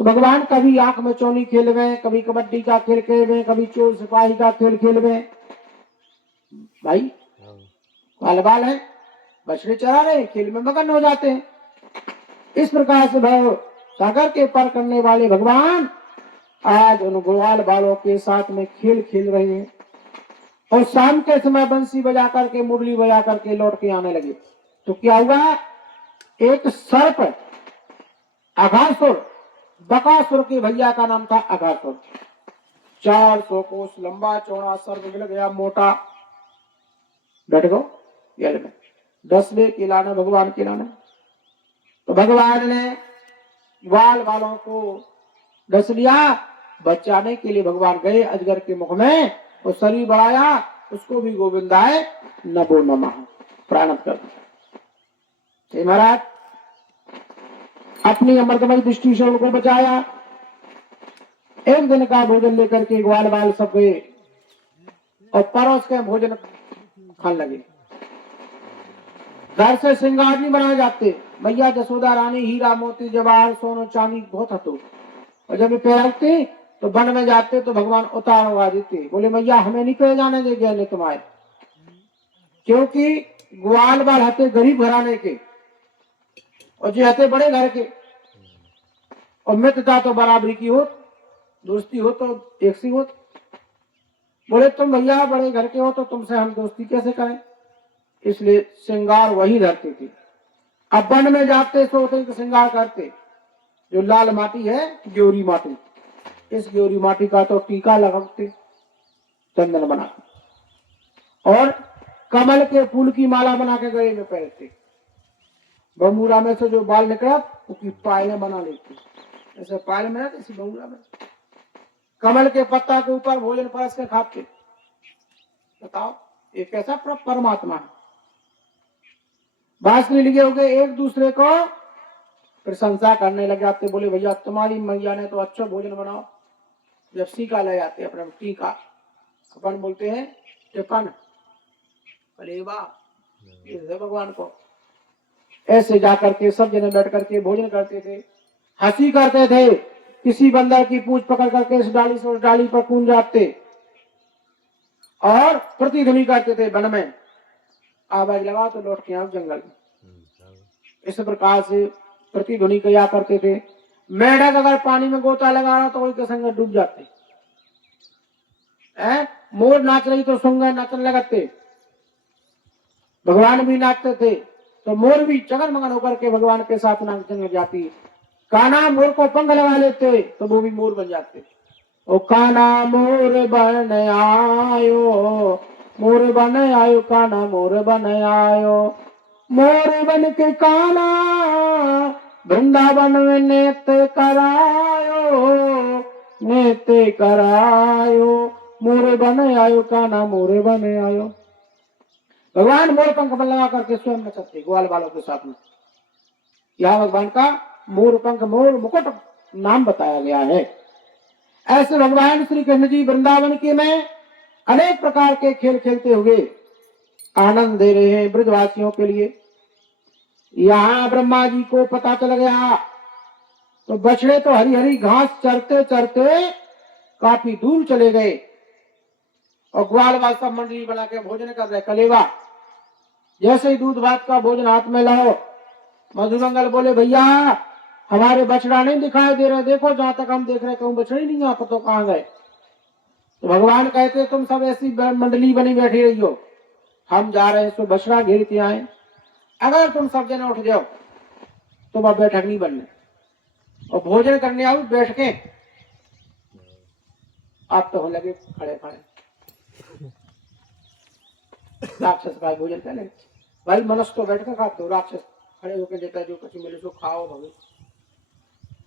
तो भगवान कभी आंख में चोनी खेल में, कभी कबड्डी का खेल खेल में, कभी चोर सिपाही का खेल खेल में। भाई बाल बाल है, बछड़े चरा रहे, खेल में मगन हो जाते हैं। इस प्रकार से भव सागर के पार करने वाले भगवान आज उन ग्वाल बालों के साथ में खेल खेल रहे हैं। और शाम के समय बंसी बजा करके, मुरली बजा करके लौट के आने लगे तो क्या हुआ, एक सर्प अघासुर, बकासुर के भैया का नाम था अघासुर, 400 कोस लंबा चौड़ा सर्प मिल गया, मोटा। बैठ गो जल में 10वें खिलाना भगवान खिलाना। तो भगवान ने ग्वाल वालों को डस लिया। बचाने के लिए भगवान गए अजगर के मुख में और शरीर बढ़ाया, उसको भी गोविंदाय नमो नमः प्राणत कर दिया। महाराज अपनी अमृतमय दृष्टि से उनको बचाया। एक दिन का भोजन लेकर के ग्वाल बाल सब गए और परोस के भोजन खाने लगे। घर से श्रृंगार नहीं बनाए जाते। मैया जसोदा रानी हीरा मोती जवाहर सोनो चांदी बहुत हतो, और जब पहनते तो वन में जाते तो भगवान उतार उगा देते। बोले मैया हमें नहीं पहन जाने देंगे ने तुम्हारे, क्योंकि ग्वाल बाल हते गरीब घराने के और जो हते बड़े घर के, और मित्रता तो बराबरी की हो, दोस्ती हो तो एक सी हो। बोले तुम भैया बड़े घर के हो तो तुमसे हम दोस्ती कैसे करें, इसलिए श्रृंगार वही रहते थे। अब वन में जाते सोते श्रृंगार करते। जो लाल माटी है ग्योरी माटी, इस ग्योरी माटी का तो टीका लगाते, चंदन बनाते और कमल के फूल की माला बना के गले में पहनते। बमूरा में से जो बाल निकला उसकी पायलें बना लेते, ऐसे पायल में इसी बमूरा में कमल के पत्ता के ऊपर भोजन परस के खाते। बताओ ये कैसा परमात्मा है। बांसुरी लिए हो गए, एक दूसरे को प्रशंसा करने लग जाते। बोले भैया तुम्हारी मैया ने तो अच्छा भोजन बनाओ। जब सीका ले जाते अपने टीका, अपन बोलते हैं टिफन, अरे वाह भगवान को। ऐसे जाकर के सब जने बैठ करके भोजन करते थे, हंसी करते थे। किसी बंदर की पूंछ पकड़ करके इस डाली से उस डाली पर कूद जाते और प्रतिध्वनि करते थे वन में, आवाज लगा तो लौट के आओ जंगल में। इस प्रकार से प्रतिध्वनि किया करते थे। मेढक अगर पानी में गोता लगा रहा तो वही के संग डूब जाते। मोर नाच रही तो सुन गए नाचने लगाते। भगवान भी नाचते थे तो मोर भी चगन मगन होकर के भगवान के साथ नाचने जाती। काना मोर को पंख लगा लेते तो वो भी मोर बन जाते। ओ काना मोर बन आयो, मोर बन आयो, काना मोर बन आयो, मोर बन के काना वृंदावन में नेते करायो, नेते करायो, मोर बन आयो, काना मोर बन आयो। भगवान मोर पंख पर लगा करके स्वयं नचते ग्वाल बालों के साथ में। यह भगवान का मोर पंख मोर मुकुट नाम बताया गया है। ऐसे भगवान श्री कृष्ण जी वृंदावन के में अनेक प्रकार के खेल खेलते हुए आनंद दे रहे हैं ब्रजवासियों के लिए। यहाँ ब्रह्मा जी को पता चल गया तो बछड़े तो हरी हरी घास चरते चरते काफी दूर चले गए और ग्वाल बाल सब मंडली बना के भोजन कर रहे। कलेवा जैसे ही दूध भात का भोजन हाथ में लाओ, मधुमंगल बोले भैया हमारे बछड़ा नहीं दिखाई दे रहे, देखो जहां तक हम देख रहे कहूं बछड़े नहीं, आप तो कहां गए। तो भगवान कहते तुम सब ऐसी मंडली बनी बैठी रही हो, हम जा रहे हैं तो बछड़ा घेर के आए। अगर तुम सब जने उठ जाओ तो वह बैठक नहीं बनने और भोजन करने आओ बैठ के, आप तो हो लगे खड़े खड़े राक्षस का भोजन कर ले भाई। मनुष्य तो बैठ कर खाते हो, राक्षस खड़े होकर देता है जो कुछ मिले सो खाओ भगे।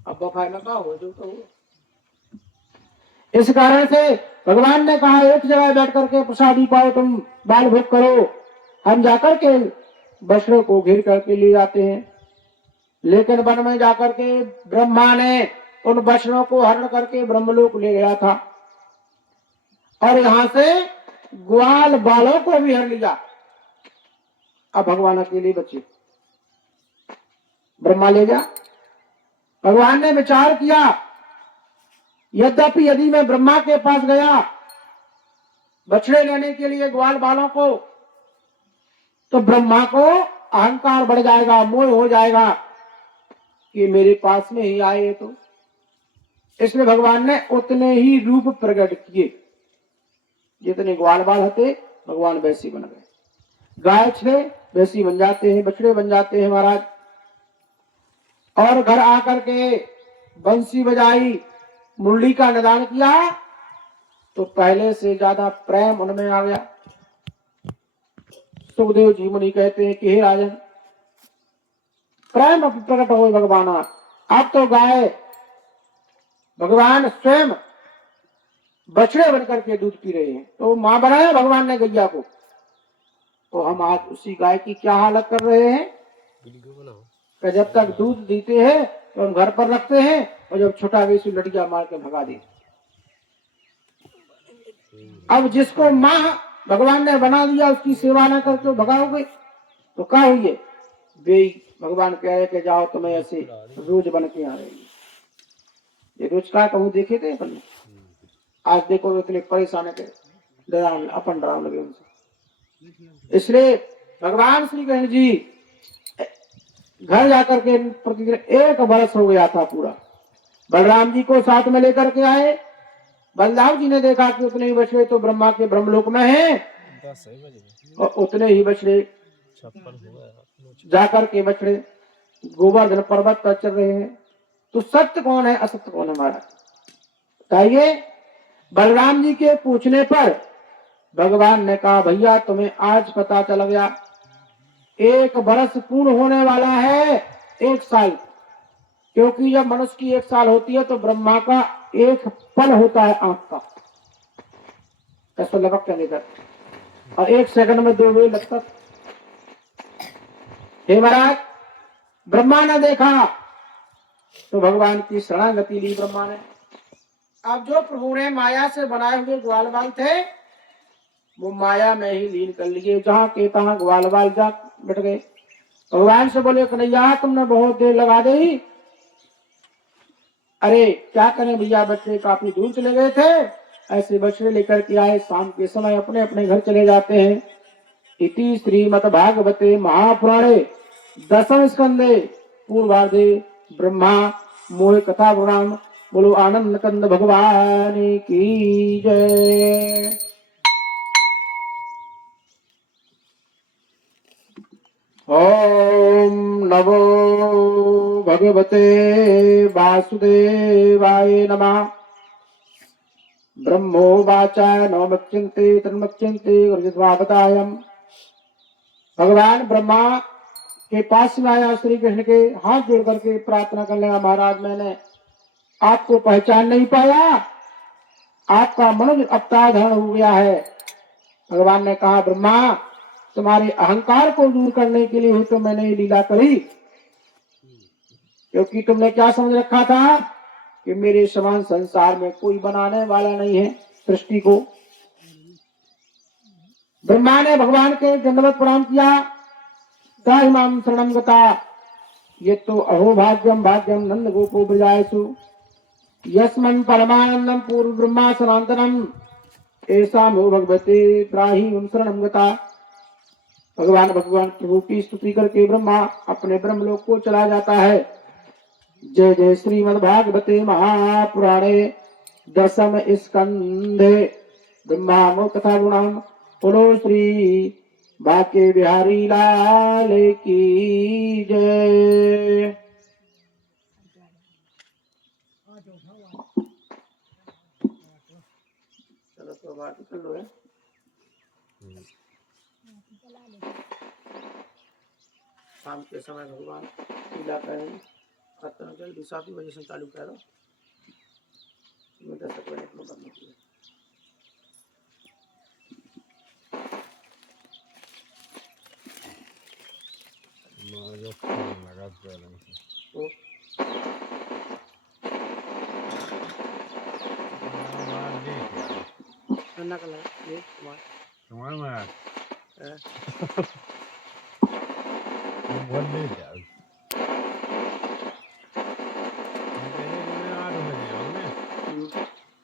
अब बफाए में खाओ जो तो हो। इस कारण से भगवान ने कहा एक जगह बैठ करके प्रसादी पाओ, तुम बाल भोग करो। हम जाकर के बछड़ों को घेर करके ले जाते हैं। लेकिन वन में जाकर के ब्रह्मा ने उन बछड़ों को हरण करके ब्रह्मलोक ले गया था और यहां से ग्वाल बालों को भी हर लिया। अब भगवान अकेले बचे, ब्रह्मा ले गया। भगवान ने विचार किया यद्यपि यदि मैं ब्रह्मा के पास गया बछड़े लेने के लिए ग्वाल बालों को, तो ब्रह्मा को अहंकार बढ़ जाएगा, मोह हो जाएगा कि मेरे पास में ही आए। तो इसलिए भगवान ने उतने ही रूप प्रकट किए जितने ग्वाल बाल होते, भगवान वैसे बन गए। गाय छे वैसी बन जाते हैं, बछड़े बन जाते हैं महाराज। और घर आकर के बंसी बजाई, मुरली का निदान किया तो पहले से ज्यादा प्रेम उनमें आ गया। सुखदेव जी मुनि कहते हैं कि हे राजन प्रेम प्रकट हो भगवान। अब तो गाय भगवान स्वयं बछड़े बनकर के दूध पी रहे हैं। तो मां बनाया भगवान ने गैया को, तो हम आज उसी गाय की क्या हालत कर रहे हैं कि जब तक दूध देते हैं तो हम घर पर रखते हैं और जब छोटा बेसु लड़किया मार के भगा देते। अब जिसको मां भगवान ने बना दिया उसकी सेवा न करके भगाओगे तो क्या हुई है। वे भगवान कह रहे कि जाओ तुम्हें ऐसे रोज बन के आ रहे हैं। ये रोज का कहूँ देखे थे अपन, आज देखो तो इतने परेशान है अपन डराव लगे उनसे। इसलिए भगवान श्री कृष्ण जी घर जाकर के प्रतिदिन 1 वर्ष हो गया था पूरा। बलराम जी को साथ में लेकर के आए। बलराम जी ने देखा कि उतने ही बछड़े तो ब्रह्मा के ब्रह्मलोक में हैं और उतने ही बछड़े जाकर के बछड़े गोवर्धन पर्वत पर चल रहे हैं। तो सत्य कौन है असत्य कौन है हमारा बताइए। बलराम जी के पूछने पर भगवान ने कहा भैया तुम्हें आज पता चल गया। 1 वर्ष पूर्ण होने वाला है 1 साल, क्योंकि जब मनुष्य की 1 साल होती है तो ब्रह्मा का 1 पल होता है आंख का, ऐसा लगभग कहने का, और 1 सेकंड में 2 वेल लगता। हे महाराज ब्रह्मा ने देखा तो भगवान की शरणागति ली ब्रह्मा ने। अब जो प्रभु ने माया से बनाए हुए ग्वाल बाल थे वो माया में ही लीन कर लिए, जहां के तहां ग्वाल बाल जा बैठ गए। भगवान से बोले कन्हैया तुमने बहुत देर लगा दी, अरे क्या करें भैया, बच्चे काफी दूर चले गए थे, ऐसे बछड़े लेकर के आए, शाम के समय अपने अपने घर चले जाते हैं। इति श्रीमद्भागवते महापुराणे दशम स्कंदे पूर्वार्धे ब्रह्मा मोह कथा पुराण। बोलो आनंद कंद भगवान की जय। ओम नमो भगवते वासुदेवाय नमः। ब्रह्मोवाचा नमच्यन्ते तन्मच्यन्ते गुरुस्वागतायम्। भगवान ब्रह्मा के पास में आया, श्री कृष्ण के हाथ जोड़ करके प्रार्थना कर लगा, महाराज मैंने आपको पहचान नहीं पाया, आपका मनुष्य अवतार धारण हो गया है। भगवान ने कहा, ब्रह्मा तुम्हारे अहंकार को दूर करने के लिए ही तो मैंने ये लीला करी, क्योंकि तुमने क्या समझ रखा था कि मेरे समान संसार में कोई बनाने वाला नहीं है सृष्टि को। ब्रह्मा ने भगवान के दंडवत प्रणाम किया। ताहिमाम शरणम गता ये तो अहो भाग्यम भाग्यम नंद गोपो ब्रजायसु यस्मन् परमानंदम पूर्व ब्रह्मा सनातनम ऐसा मो भगवते त्राहि शरणम गता। भगवान प्रभु की स्तुति करके ब्रह्मा अपने ब्रह्मलोक को चला जाता है। जय जय श्रीमद्भागवते महापुराणे दशम स्कंधे ब्रह्मा कथा गुणाम। बोलो श्री बाके बिहारी लाल की जय। चलो तो बात कर लो है। शाम के समय भगवान लीला करें, जल्दी 7 बजे से चालू करो, 10 बजे अपना बंद होती है। ये तुम्हारा बोल नहीं जाओ।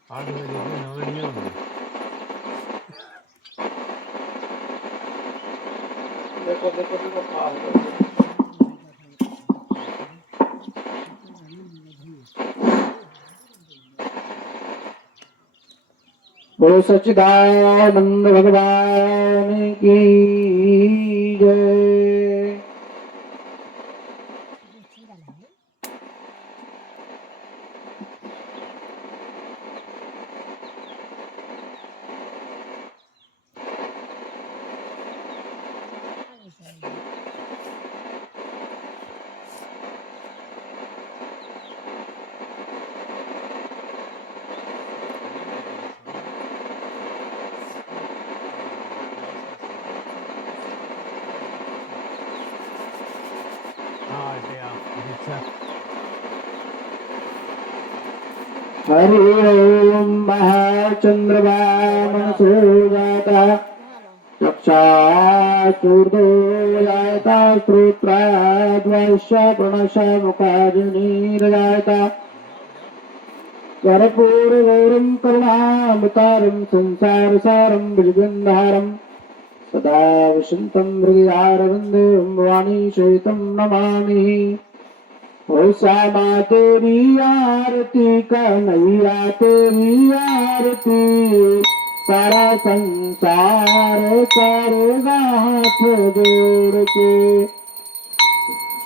आठ बजे नहीं होंगे। देखो देखो देखो बोलो सच्चिदानंद भगवान की जय। हरि ओम महाचंद्रमा मनसो जाता चक्षाचूर्दो जाता श्रोत्राद्वैश्य प्रणश मुखाजनीर्जाता कर्पूरगौरं करुणावतारं संसारसारं भुजगन्धारं सदा वसन्तं हृदयारविन्दे वाणी सहितं नमामि। ओ श्यामा तेरी आरती कन्हैया तेरी आरती सारा संसार करेगा हाथ जोड़ के।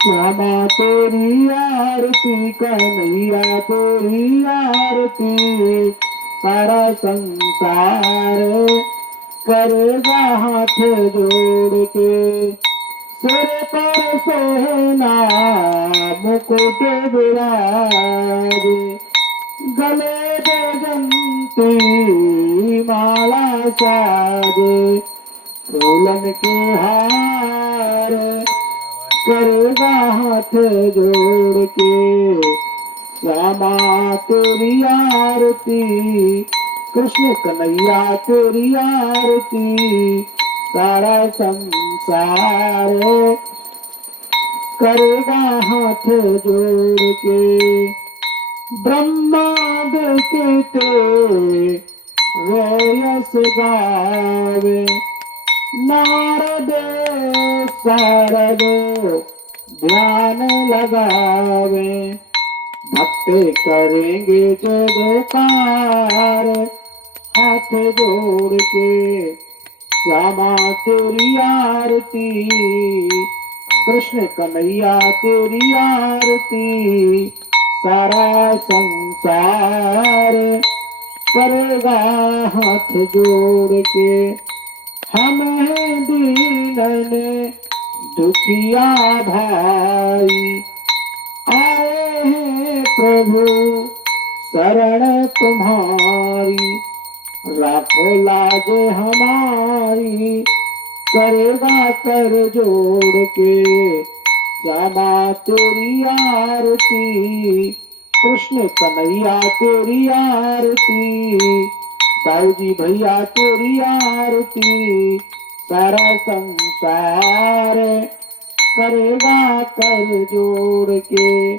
श्यामा तेरी आरती कन्हैया तेरी आरती सारा संसार करेगा हाथ जोड़ के। सिर पर सोना मुकुट विराजे गले बैजंती माला साजे फूलन के हार करेगा हाथ जोड़ के। श्यामा तेरी आरती कृष्ण कन्हैया तेरी आरती सारा संसार करेगा हाथ जोड़ के। ब्रह्मांड के ते रोयस गावे, नारद शारद ध्यान लगावे, भक्त करेंगे जयकार हाथ जोड़ के, श्यामा तेरी आरती, कृष्ण कन्हैया तेरी आरती, सारा संसार करेगा हाथ जोड़ के। हम हैं दीनन दुखिया भाई, आए हैं प्रभु शरण तुम्हारी, राखो लाज हमारी, करेगा कर जोड़ के, श्यामा तेरी आरती, कृष्ण कन्हैया तेरी आरती, दाऊजी भैया तेरी आरती, सारा संसार करेगा कर जोड़ के।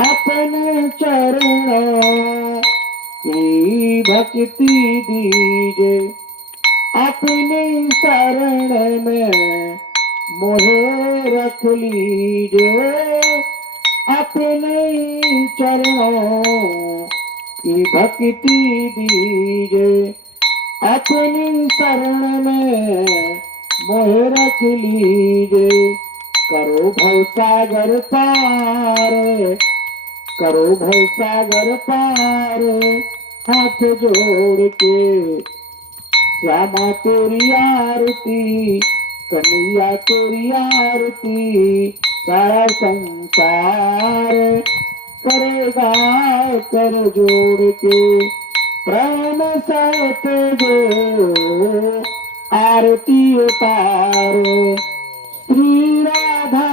अपने चरणों की भक्ति दीजे, अपनी शरण में मोहे रख लीजे, अपने चरणों की भक्ति दीजे, अपनी शरण में मोहे रख लीजे, करो भव सागर पार, करो भव सागर पार हाथ जोड़ के, श्यामा तेरी आरती, कन्हैया तेरी आरती, सारा संसार करेगा कर जोड़ के। प्रेम सहित जो आरती उतारे, श्री राधा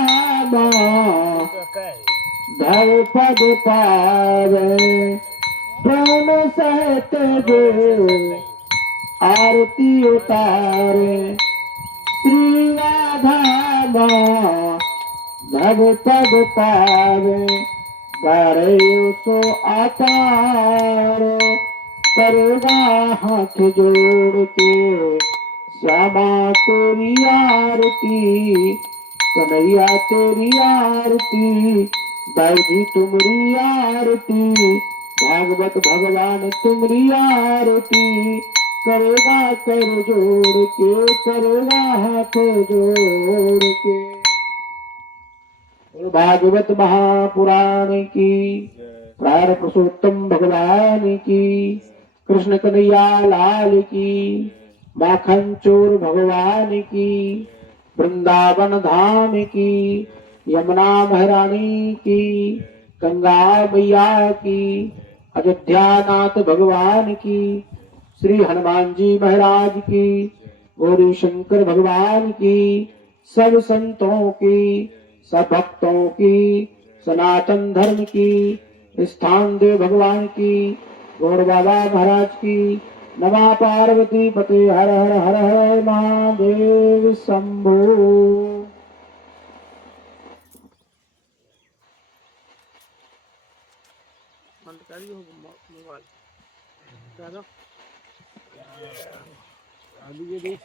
माँ भव पद पावे, प्रेम सहित जो आरती उतारे, श्री राधा माँ भव पद पावे, बारे सो आकार करेगा हाथ जोड़ के, श्यामा तेरी आरती, कन्हैया तेरी आरती, दाऊजी तुमरी आरती, भागवत भगवान तुमरी आरती, करेगा कर जोड़ के, करेगा हाथ जोड़ के। भागवत महापुराण की, प्रार पुरुषोत्तम भगवान की, कृष्ण कन्हैया लाल की, माखन चोर भगवान की, वृंदावन धाम की, यमुना महारानी की, गंगा मैया की, अयोध्या नाथ भगवान की, श्री हनुमान जी महाराज की, गौरी शंकर भगवान की, सब संतों की, सब भक्तों की, सनातन धर्म की, स्थान देव भगवान की, गौड़ बाबा महाराज की, नमा पार्वती पते हर हर हर हर महादेव शंभो। बंद करिए मोबाइल करो अभी ये देख